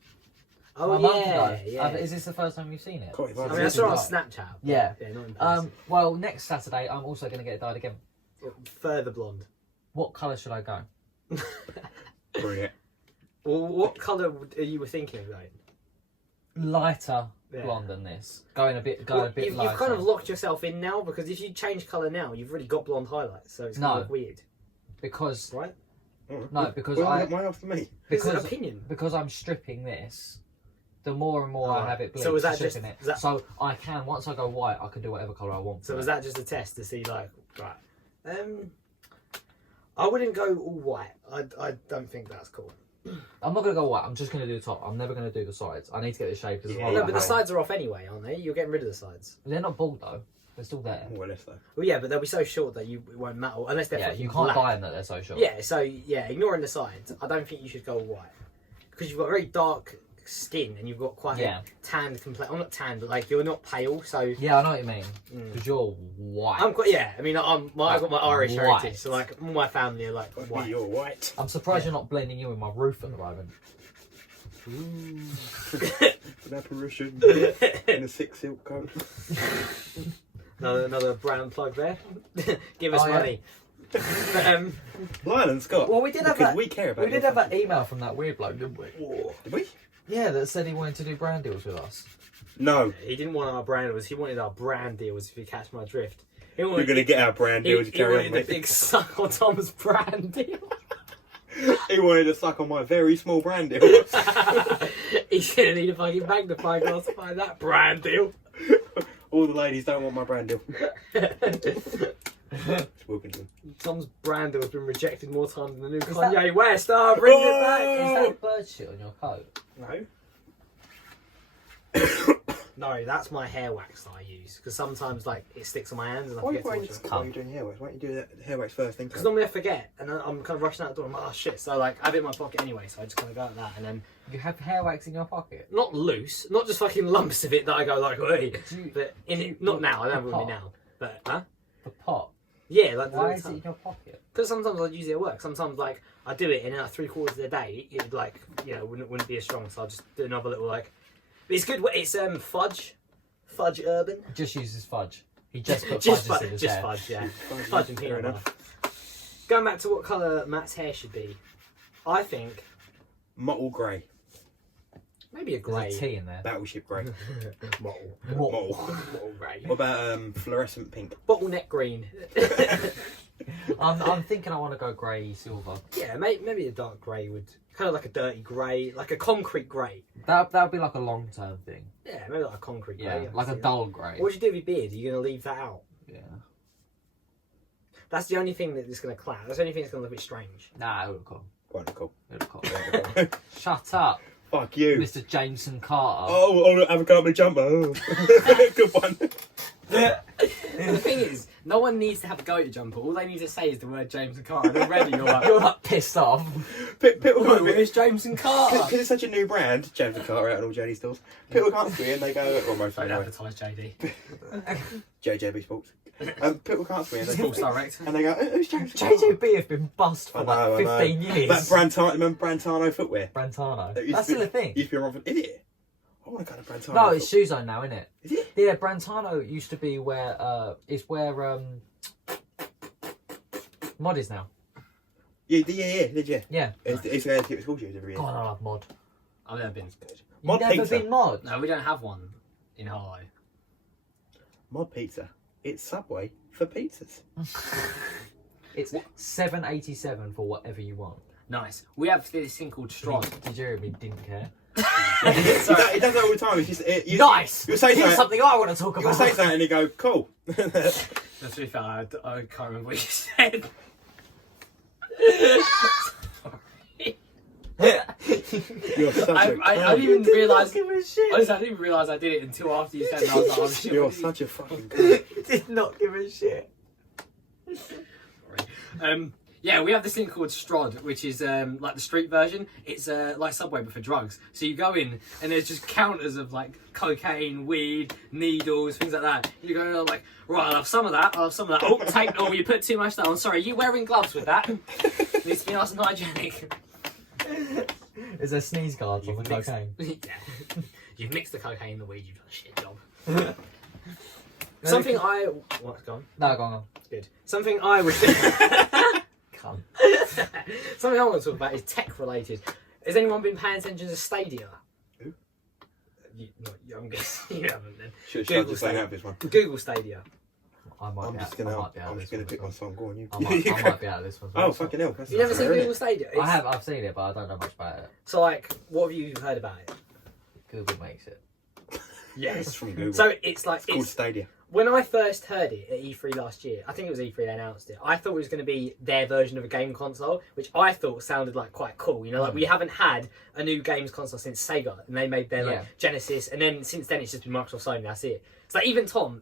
Oh, a month yeah, ago. yeah. Is this the first time you've seen it? Quite I fun. mean, I saw it on Snapchat. but Yeah. Yeah, not in person. Well, next Saturday I'm also going to get it dyed again. Further blonde. What colour should I go? Brilliant. Well, what colour are you thinking of going? Lighter Yeah. blonde than this. Going a bit Well, lighter. you've kind of locked yourself in now, because if you change colour now, you've already got blonde highlights, so it's going to No. look weird, Because right? No, because well, I- why after me? It's an because opinion. because I'm stripping this. The more and more I Right. have it bleached, So is that stripping just- it. is that- So I can, once I go white, I can do whatever colour I want. So for was it. that just a test to see, like, right? I wouldn't go all white. I don't think that's cool. I'm not going to go white. I'm just going to do the top. I'm never going to do the sides. I need to get this shaved as Yeah. well. No, Oh, but the wow. sides are off anyway, aren't they? You're getting rid of the sides. They're not bald though. They're still there. More or less, though. Well, yeah, but they'll be so short that it won't matter unless they're Yeah, fucking you can't black. buy them that they're so short. Yeah, so yeah, ignoring the sides, I don't think you should go white because you've got very dark skin and you've got quite Yeah. a tanned complexion. I'm not tanned, but like you're not pale, so Yeah, I know what you mean. Mm. Because you're white. I'm quite. Yeah, I mean, I've got my Irish White. heritage, so like all my family are like White. white. You're white. I'm surprised you're not blending in with my roof at the moment. An apparition in a 6 silk coat. Another brown plug there. Give us Oh, yeah. money. But, Lyle and Scott. Well, we did have because that. we care about We did your have that fashion. email from that weird bloke, didn't we? Did we? Yeah, that said he wanted to do brand deals with us. No. he didn't want our brand deals. He wanted our brand deals. If you catch my drift, he We're wanted, going to get our brand deal to he carry wanted on, the mate. big suck on Tom's brand deal. He wanted to suck on my very small brand deal. He's gonna need a fucking magnifying glass to find that brand deal. All the ladies don't want my brand deal. Wilkinson. Tom's brand deal has been rejected more times than the new Is Kanye West. Oh, bring it back. Oh! Is that bird shit on your coat? No. No, that's my hair wax that I use because sometimes like it sticks on my hands and I Why are you forget to wearing wash this? it. Why are you doing hair wax? Why don't you do that hair wax first thing? Because normally I forget and then I'm kind of rushing out the door. I'm like, oh shit! So like I have it in my pocket anyway, so I just kind of go like that and then You have hair wax in your pocket? not loose, not just fucking lumps of it that I go like, hey. Do you, But in Do you- it, not now. I don't the have it with me pot? now. But huh? the pot? Yeah, like Why is it in your pocket? Because sometimes I use it at work. Sometimes like I do it and in like 3/4 of the day, it like wouldn't be as strong. So I'll just do another little like. But it's good. It's fudge urban. Just uses fudge. He just put Just fudges in his hair. fudge, yeah. Fudge, Fudge and fair peanut enough. butter. Going back to what colour Matt's hair should be, I think Mottle grey. maybe a grey. There's a T in there. Battleship grey. Mottle. Mottle. Mottle grey. What about fluorescent pink? Bottleneck green. I'm thinking I want to go grey silver. Yeah, maybe a dark grey would kind of like a dirty grey, like a concrete grey. That would be like a long term thing. Yeah, maybe like a concrete Yeah, grey. I like can a see dull grey. that. What would you do with your beard? Are you going to leave that out? Yeah. That's the only thing that's going to clash. That's the only thing that's going to look a bit strange. Nah, it would look cool. Quite cool. It would look cool. Shut up, Fuck you. Mr. Jameson Carter. Oh, look, have a company jumper. Oh. Good one. The thing is, No one needs to have a go-to jumper. All they need to say is the word James and Carter. And already you're like, You're like pissed off. People oh, can't where's James and Carter? because it's such a new brand, James and Carter out in all JD stores. People can't see it and they go, or most Don't anyway, advertise JD. JJB Sports. People can't see it and Sports director. they go, who's James and Carter? JJB have been bust for I like know. 15 years. That remember Brantano footwear? Brantano. That used That's to be- still a thing. Used to be around for, is it? I want to go to Brantano. No, it's Shoe Zone now, isn't it? Is it? Yeah, Brantano used to be where Mod is now. Yeah. Yeah. It's going to keep school shoes every year. God, I love Mod. I've never been. You've Mod never pizza. been Mod? No, we don't have one in Harlow. Mod Pizza. It's Subway for pizzas. It's $7.87 for whatever you want. Nice. We have this thing called Strong. Did Jeremy didn't care? He does that all the time. It's just, Nice! You'll say Here's something. something I want to talk You'll about. say something and you go, cool. To be fair, I can't remember what you said. You're such a I didn't even realise. Give a shit. Honestly, I didn't even realise I did it until after you said it. And I was like, oh shit. You're what did you- such a fucking cunt. Did not give a shit. Yeah, we have this thing called Strod, which is like the street version. It's like Subway but for drugs. So you go in and there's just counters of like cocaine, weed, needles, things like that. You go like, right, I'll have some of that. I'll have some of that. Oh, take. Oh, you put too much down. Sorry, are you wearing gloves with that? Needs to be nice and hygienic. Is there sneeze guards on the Mixed- cocaine? Yeah. You've mixed the cocaine and the weed. You've done a shit job. Something I what's gone? No, go on. Good. Something I would. Cunt. Something I want to talk about is tech related. Has anyone been paying attention to Stadia? Who? I'm guessing you haven't then. Should I Google just say Stadia. out this one? Google Stadia. I might I'm be just out. I gonna might be out of this one pick as my well. song. Go on, you. I might be out of this one. as well. Oh fucking hell! That's You never seen rare, Google innit? Stadia? It's- I've seen it, but I don't know much about it. So like, what have you heard about it? Google makes it. It's from Google. So it's like it's called Stadia. when I first heard it at E3 last year, I think it was E3 they announced it. I thought it was going to be their version of a game console, which I thought sounded like quite cool. You know, like we haven't had a new games console since Sega, and they made their like Genesis, and then since then it's just been Microsoft Sony. That's it. It's like even Tom.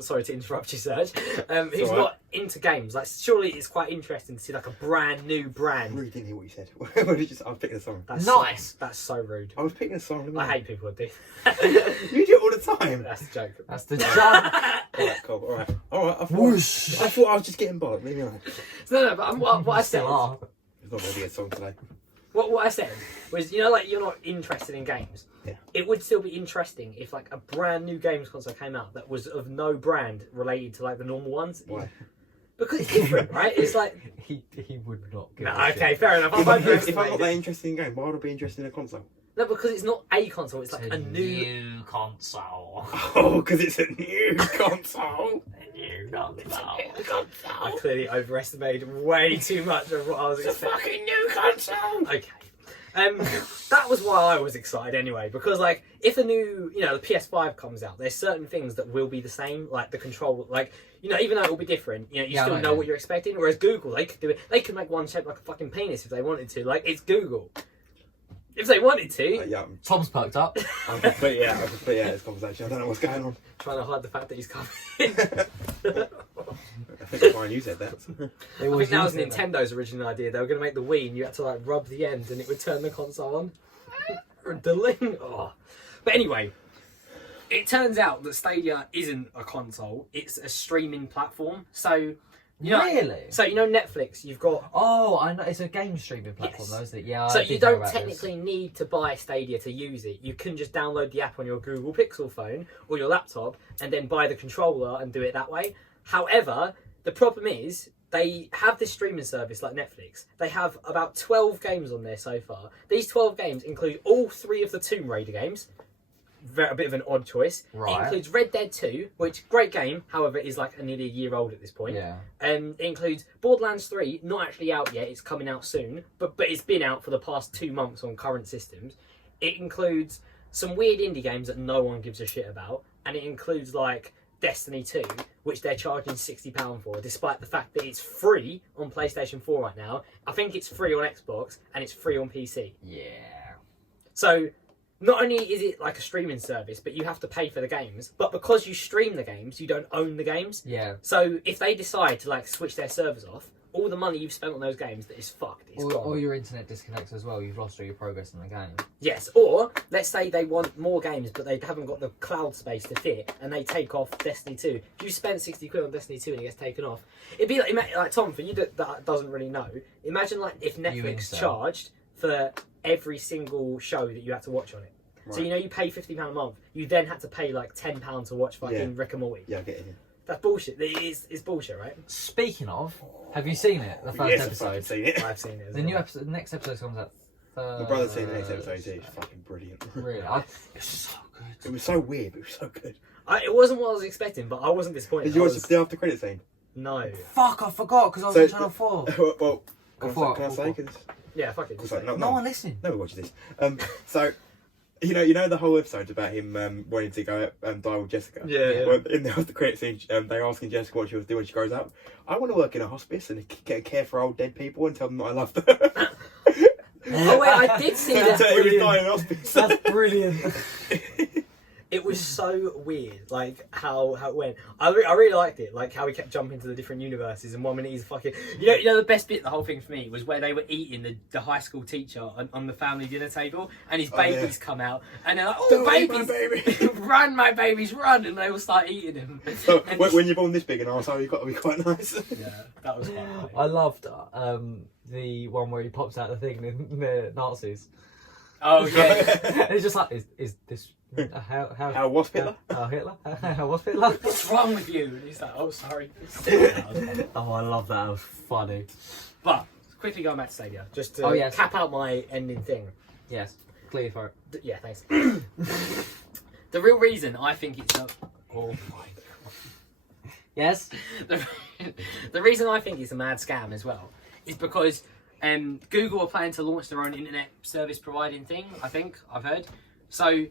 Sorry to interrupt you, Serge. Who's not into games. Like surely it's quite interesting to see like a brand new I brand. really didn't hear what you said. I was picking a song. That's Nice. That's so rude. I was picking a song. I hate people who do. You do it all the time. That's a joke. That's the job. Alright, cool. Alright. I Whoosh. thought I was just getting bored. Leave me alone. No, but what I said. Still are. It's not going to be a song today. What I said was, you know, like you're not interested in games. Yeah. It would still be interesting if like a brand new games console came out that was of no brand related to like the normal ones. Why? Because it's different, right? It's like He would not give no, a okay, shit. fair enough. I'm If I'm not overestimating that it. interested in game, why would I be interested in a console? No, because it's not a console. It's like a new. console. Oh, because it's a new console. A new console. I clearly overestimated way too much of what I was expecting. Fucking new console. Okay. That was why I was excited anyway, because like if a new, you know, the PS5 comes out, there's certain things that will be the same, like the control, like, you know, even though it will be different, you know, you still know what you're expecting. Whereas Google, they could do it. They could make one shaped like a fucking penis if they wanted to. Like it's Google. If they wanted to, Yeah, Tom's perked up. I'm completely out of this conversation. I don't know what's going on. trying to hide the fact that he's coming. I think it's fine you said that. I think that was Nintendo's original idea. They were going to make the Wii, and you had to like rub the end, and it would turn the console on. Riddling. Oh. But anyway, it turns out that Stadia isn't a console; it's a streaming platform. So, you know, Really? So you know Netflix, you've got. Oh, I know. It's a game streaming platform, Yes. though, isn't it? Yeah. So I you did know don't about technically need to buy Stadia to use it. You can just download the app on your Google Pixel phone or your laptop, and then buy the controller and do it that way. However, the problem is they have this streaming service like Netflix. They have about 12 games on there so far. These 12 games include all 3 of the Tomb Raider games. A bit of an odd choice. Right. It includes Red Dead 2, which great game, however, is like nearly a year old at this point. Yeah. It includes Borderlands 3, not actually out yet, it's coming out soon, but it's been out for the past 2 months on current systems. It includes some weird indie games that no one gives a shit about, and it includes like Destiny 2, which they're charging £60 for, despite the fact that it's free on PlayStation 4 right now. I think it's free on Xbox, and it's free on PC. Yeah. So, not only is it like a streaming service, but you have to pay for the games. But because you stream the games, you don't own the games. Yeah. So if they decide to like switch their servers off, all the money you've spent on those games that is fucked. It's gone. Or your internet disconnects as well. You've lost all your progress in the game. Yes, or let's say they want more games, but they haven't got the cloud space to fit, and they take off Destiny 2. If you spend 60 quid on Destiny 2 and it gets taken off, it'd be like Tom, for you that doesn't really know, imagine like if Netflix charged for every single show that you had to watch on it. Right. So you pay £50 a month, you then had to pay like £10 to watch fucking Rick and Morty. Yeah, I get it. That's bullshit. It's bullshit, right? Speaking of, have you seen it? The first episode? I've seen it. I've seen it. The new episode, the next episode comes out. My brother's seen the next episode too. It's fucking brilliant. Really? It's so good. It was so weird, but it was so good. It wasn't what I was expecting, but I wasn't disappointed. Did you watch the after credit scene? No. Fuck, I forgot because I was on Channel 4. Well, can I say? Yeah, fuck it. No one listening. No one watches this. So, you know the whole episode about him wanting to go die with Jessica. Yeah. Well, in the after credit scene, they're asking Jessica what she was doing when she grows up. I want to work in a hospice and care for old dead people and tell them that I love them. Oh wait, I did see that. He was dying in hospice. That's brilliant. It was so weird, like how it went. I really liked it, like how he kept jumping to the different universes. And 1 minute he's fucking, you know the best bit of the whole thing for me was where they were eating the high school teacher on the family dinner table, and his babies come out, and they're like, "Oh, babies, baby. run, my babies, run!" And they all start eating him. So, when you're born this big an arsehole, you've got to be quite nice. Yeah, that was quite nice. I loved the one where he pops out the thing in the Nazis. Oh yeah. And it's just like, is this how was Hitler? Hitler? How was Hitler? What's wrong with you? And he's like, "Oh, sorry." Oh, I love that. That was funny. But quickly going back to Stadia, just to cap out my ending thing. Yes, clear for it. Yeah, thanks. The real reason I think it's a... Oh my god. Yes? The reason I think it's a mad scam as well is because Google are planning to launch their own internet service providing thing, I think, I've heard. So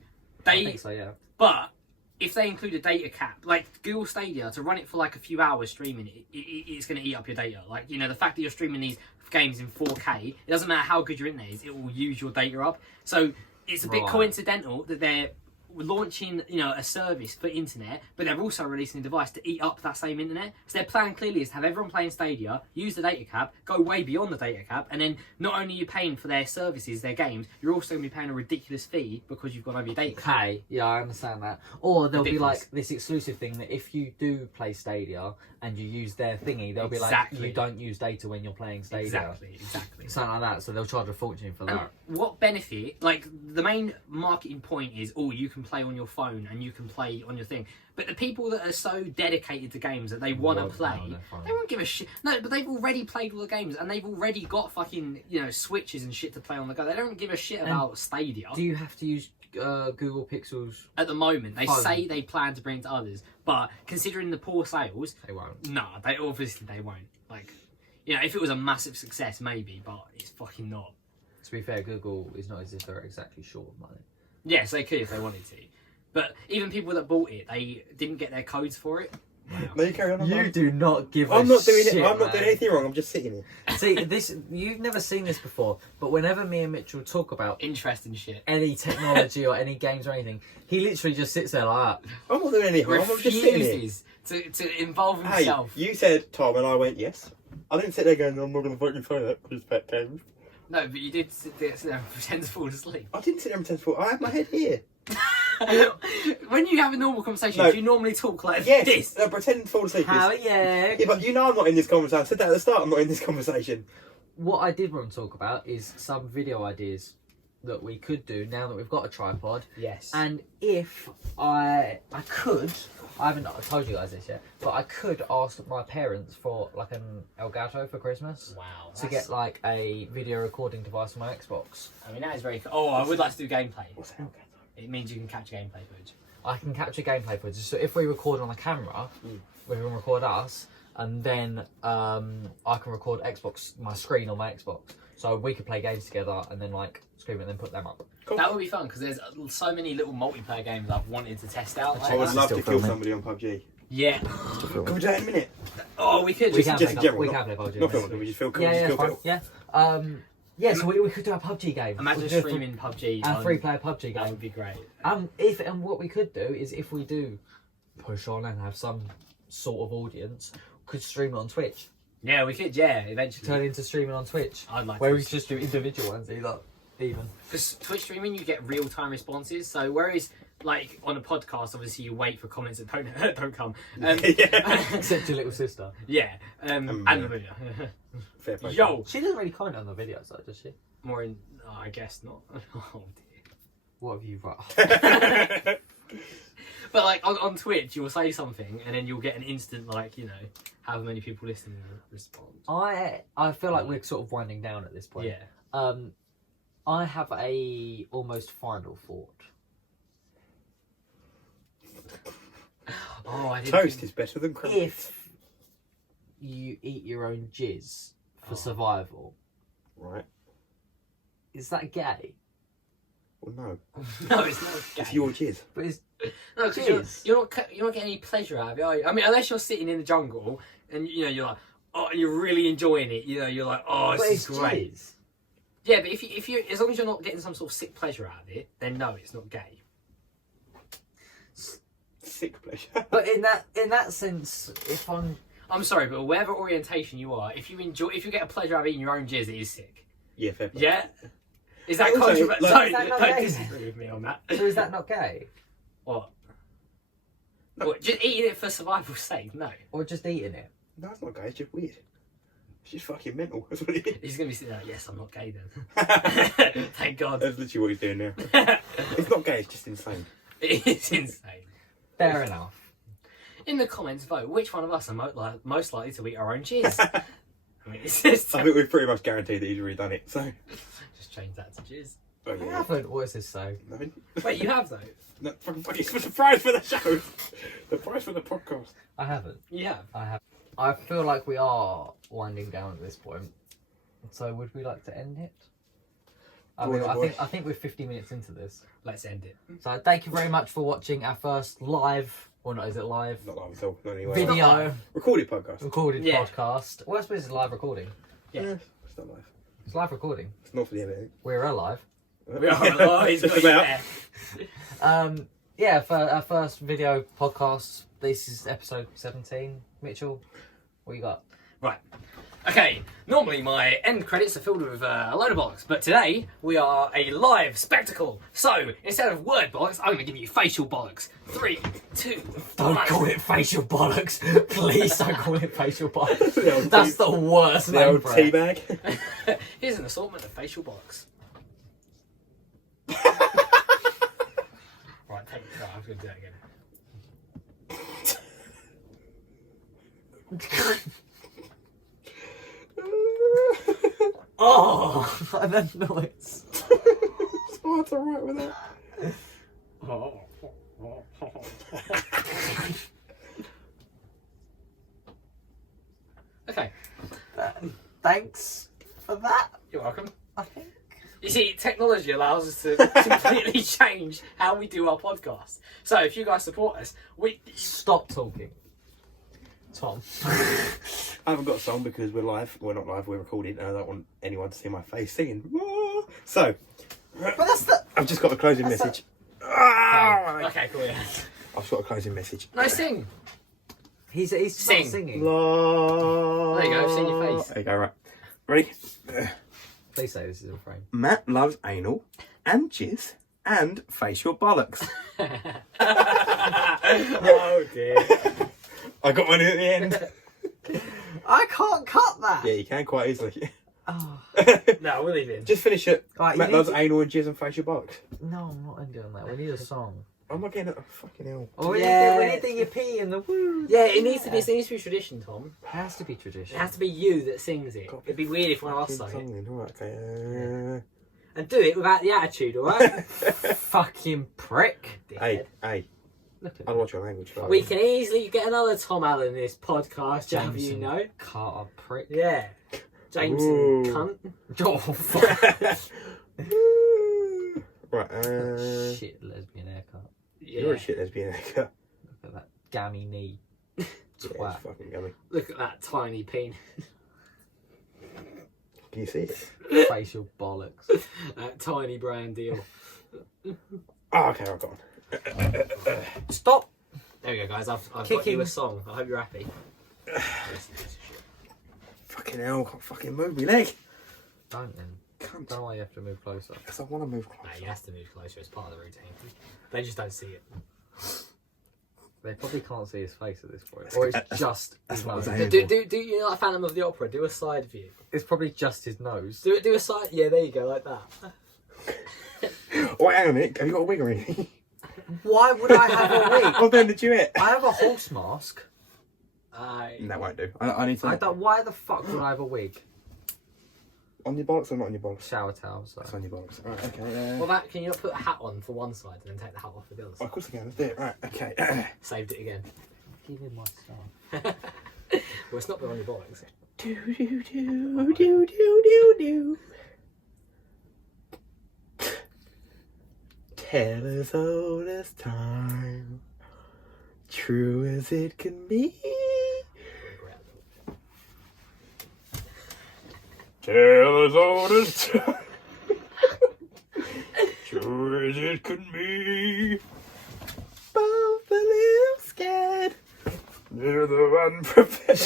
I think so, yeah. But if they include a data cap, like Google Stadia, to run it for like a few hours streaming it's going to eat up your data. Like, the fact that you're streaming these games in 4K, it doesn't matter how good your internet is, it will use your data up. So it's a bit coincidental that they're launching, a service for internet, but they're also releasing a device to eat up that same internet. So their plan clearly is to have everyone playing Stadia, use the data cap, go way beyond the data cap, and then not only are you paying for their services, their games, you're also going to be paying a ridiculous fee because you've gone over your data cap. Okay, yeah, I understand that. Or there'll be like this exclusive thing that if you do play Stadia and you use their thingy, they'll be like, you don't use data when you're playing Stadia. Exactly. Something like that, so they'll charge a fortune for that. What benefit, like the main marketing point is, you can play on your phone and you can play on your thing. But the people that are so dedicated to games that they want to play, they won't give a shit. No, but they've already played all the games and they've already got fucking, switches and shit to play on the go. They don't give a shit about Stadia. Do you have to use Google Pixels? At the moment, they say they plan to bring it to others, but considering the poor sales, they won't. No, they won't. Like, if it was a massive success, maybe, but it's fucking not. To be fair, Google is not as if they're exactly short of money. Yes, they could if they wanted to. But even people that bought it, they didn't get their codes for it. Wow. No, you carry on. You do not give I'm not doing shit, it. I'm not man. doing anything wrong. I'm just sitting here. See, you've never seen this before, but whenever me and Mitchell talk about interesting shit, any technology or any games or anything, he literally just sits there like that. I'm not doing any harm. I'm just sitting here. to involve himself. Hey, you said Tom, and I went yes. I didn't sit there going, "I'm not going to fucking say that because pet games." No, but you did sit there and pretend to fall asleep. I didn't sit there and pretend to fall. I had my head here. When you have a normal conversation, do you normally talk like this? Yes, pretend to fall asleep. Yeah, but I'm not in this conversation. I said that at the start. I'm not in this conversation. What I did want to talk about is some video ideas that we could do now that we've got a tripod. Yes. And if I could, I haven't told you guys this yet, but I could ask my parents for like an Elgato for Christmas. Wow. To get like a video recording device for my Xbox. I mean, that is very cool. Oh, I would like to do gameplay. What's an Elgato? It means you can capture gameplay footage. I can capture gameplay footage. So if we record on a camera, we can record us, and then I can record my screen on my Xbox. So we could play games together and then like scream and then put them up. Cool. That would be fun because there's so many little multiplayer games I've wanted to test out. I would love to kill somebody on PUBG. Yeah. Can we do that in a minute? Oh, we could. We can play PUBG. PUBG. Not filming, we just feel cool. Yeah. Yeah, so we could do a PUBG game. Imagine We could do streaming PUBG. a 3-player PUBG That game. would be great. And what we could do is if we do push on and have some sort of audience, we could stream it on Twitch. Yeah, we could. Yeah, eventually. Turn it into streaming on Twitch. I'd like where to. we just do individual ones, either even. Because Twitch streaming, you get real time responses. So whereas, like on a podcast, obviously you wait for comments that don't come. Except your little sister. Yeah. And Amelia. Fair play. Yo, She doesn't really comment on the videos, though, does she? more in. Oh, I guess not. Oh dear. What have you got? But like on Twitch, you'll say something, and then you'll get an instant however many people listening respond. I feel like we're sort of winding down at this point. Yeah. I have a almost final thought. Oh, I didn't Toast think- is better than crumpets. If you eat your own jizz for survival, Right. is that gay? Well, no. No, it's not gay. It's your jizz. But it's No, because Jizz. you're not getting any pleasure out of it, are you? I mean, unless you're sitting in the jungle and you're like, oh, you're really enjoying it. You're like, oh, but this it's is great. jizz. Yeah, but if you as long as you're not getting some sort of sick pleasure out of it, then no, it's not gay. Sick pleasure. But in that sense, if I'm sorry, but whatever orientation you are, if you get a pleasure out of eating your own jizz, it is sick. Yeah, fair play. Yeah. Is that Also, controversial? like- Is that not Don't gay? disagree with me on that. so is that not gay, What? No. What, just eating it for survival's sake? No. or just eating it? No, it's not gay. It's just weird. It's just fucking mental. That's what it is. He's gonna be sitting there. Yes, I'm not gay then. Thank God. That's literally what he's doing now. It's not gay. It's just insane. It is insane. Fair enough. In the comments, vote which one of us are most likely to eat our own jizz. I mean, it's just I think we've pretty much guaranteed that he's already done it. So, just change that to jizz. oh I yeah. haven't. What does this say? Nothing. Wait, you have though. No, fucking it's the prize for the show. The prize for the podcast. I haven't. You have. I have. I feel like we are winding down at this point. So would we like to end it? I mean, I think we're 50 minutes into this. Let's end it. So thank you very much for watching our first live, or not? Is it live? Not live at all. Not anyway. Video. Video Recorded podcast. recorded Yeah. podcast. Well, I suppose it's live recording. Yeah. It's not live. It's live recording. It's not for the editing. We're alive. We are. Oh, he's got Just you about. there. Yeah, for our first video podcast. This is episode 17. Mitchell, what you got? Right. Okay. Normally my end credits are filled with a load of bollocks, but today we are a live spectacle. So instead of word bollocks, I'm going to give you facial bollocks. 3, 2, Don't 1. call it facial bollocks. Please don't call it facial bollocks. The old That's tea- the worst the name old for tea it. bag. Here's an assortment of facial bollocks. Right, take it. Right, I'm going to do that again. Oh, and then noise. It's hard to write with that. Okay, Thanks for that, you're welcome. I think. You see, technology allows us to completely change how we do our podcast. So if you guys support us, Stop talking. Tom. I haven't got a song because we're live. We're not live. We're recording, and I don't want anyone to see my face singing. So, But that's the... I've just got a closing That's message. Okay, cool. Yeah. I've just got a closing message. No, sing. He's Sing. not singing. La- There you go, sing your face. There you go, right. Ready? Please say this is a refrain. Matt loves anal and jizz and facial bollocks. Oh dear. I got one at the end. I can't cut that. Yeah, you can quite easily. Oh. No, we'll leave it. Just finish it. Right, Matt you loves need anal and jizz and facial bollocks. No, I'm not doing that. We need a song. I'm not getting it. Oh, fucking hell. Oh, we Yeah. need the yippee and the woo. Yeah, it needs to be. It needs to be tradition, Tom. It has to be tradition. It has to be you that sings it. Got It'd be weird if one of us Fucking sang it. song then. Alright, okay. And do it without the attitude, all right? Fucking prick. Hey, Look at I'll watch your language. We can easily get another Tom Allen in this podcast, have you Jameson. know? Carter prick. Yeah. Jameson Ooh. cunt. Oh, fuck. Right, Shit lesbian haircut. you're Yeah. a shit lesbian. Look Look at that gammy knee. at Twat. fucking gummy. Look at that tiny penis. Can you see it? Facial bollocks. Tiny Brian deal. Oh, okay, I've got one. Stop. There we go, guys. I've got Kicking. you a song. I hope you're happy. Fucking hell, I can't fucking move my leg. Don't then. Cunt. Don't know why you have to move closer. Because I want to move No, closer. he has to move closer. It's part of the routine. They just don't see it. They probably can't see his face at this point. Or it's just That's his what I was nose. saying. Do you know like Phantom of the Opera? Do a side view. It's probably just his nose. Do a side. Yeah, there you go, like that. Oh, hang on a minute. Have you got a wig or anything? Why would I have a wig? Oh, then did you it? I have a horse mask. That won't do. I need to. I don't. Why the fuck would I have a wig? On your bollocks or not on your bollocks? Shower towel. So. It's on your bollocks. Alright, okay. Well, can you not put a hat on for one side and then take the hat off for the other Oh, side? of course I can. Let's do it. Right, okay. Saved it again. Give him my stuff. Well, it's not been on your bollocks. Do do do do do do do. Tale as old as time, true as it can be. Tale as old as time, true as it can be. Both a little scared, near the unprepared.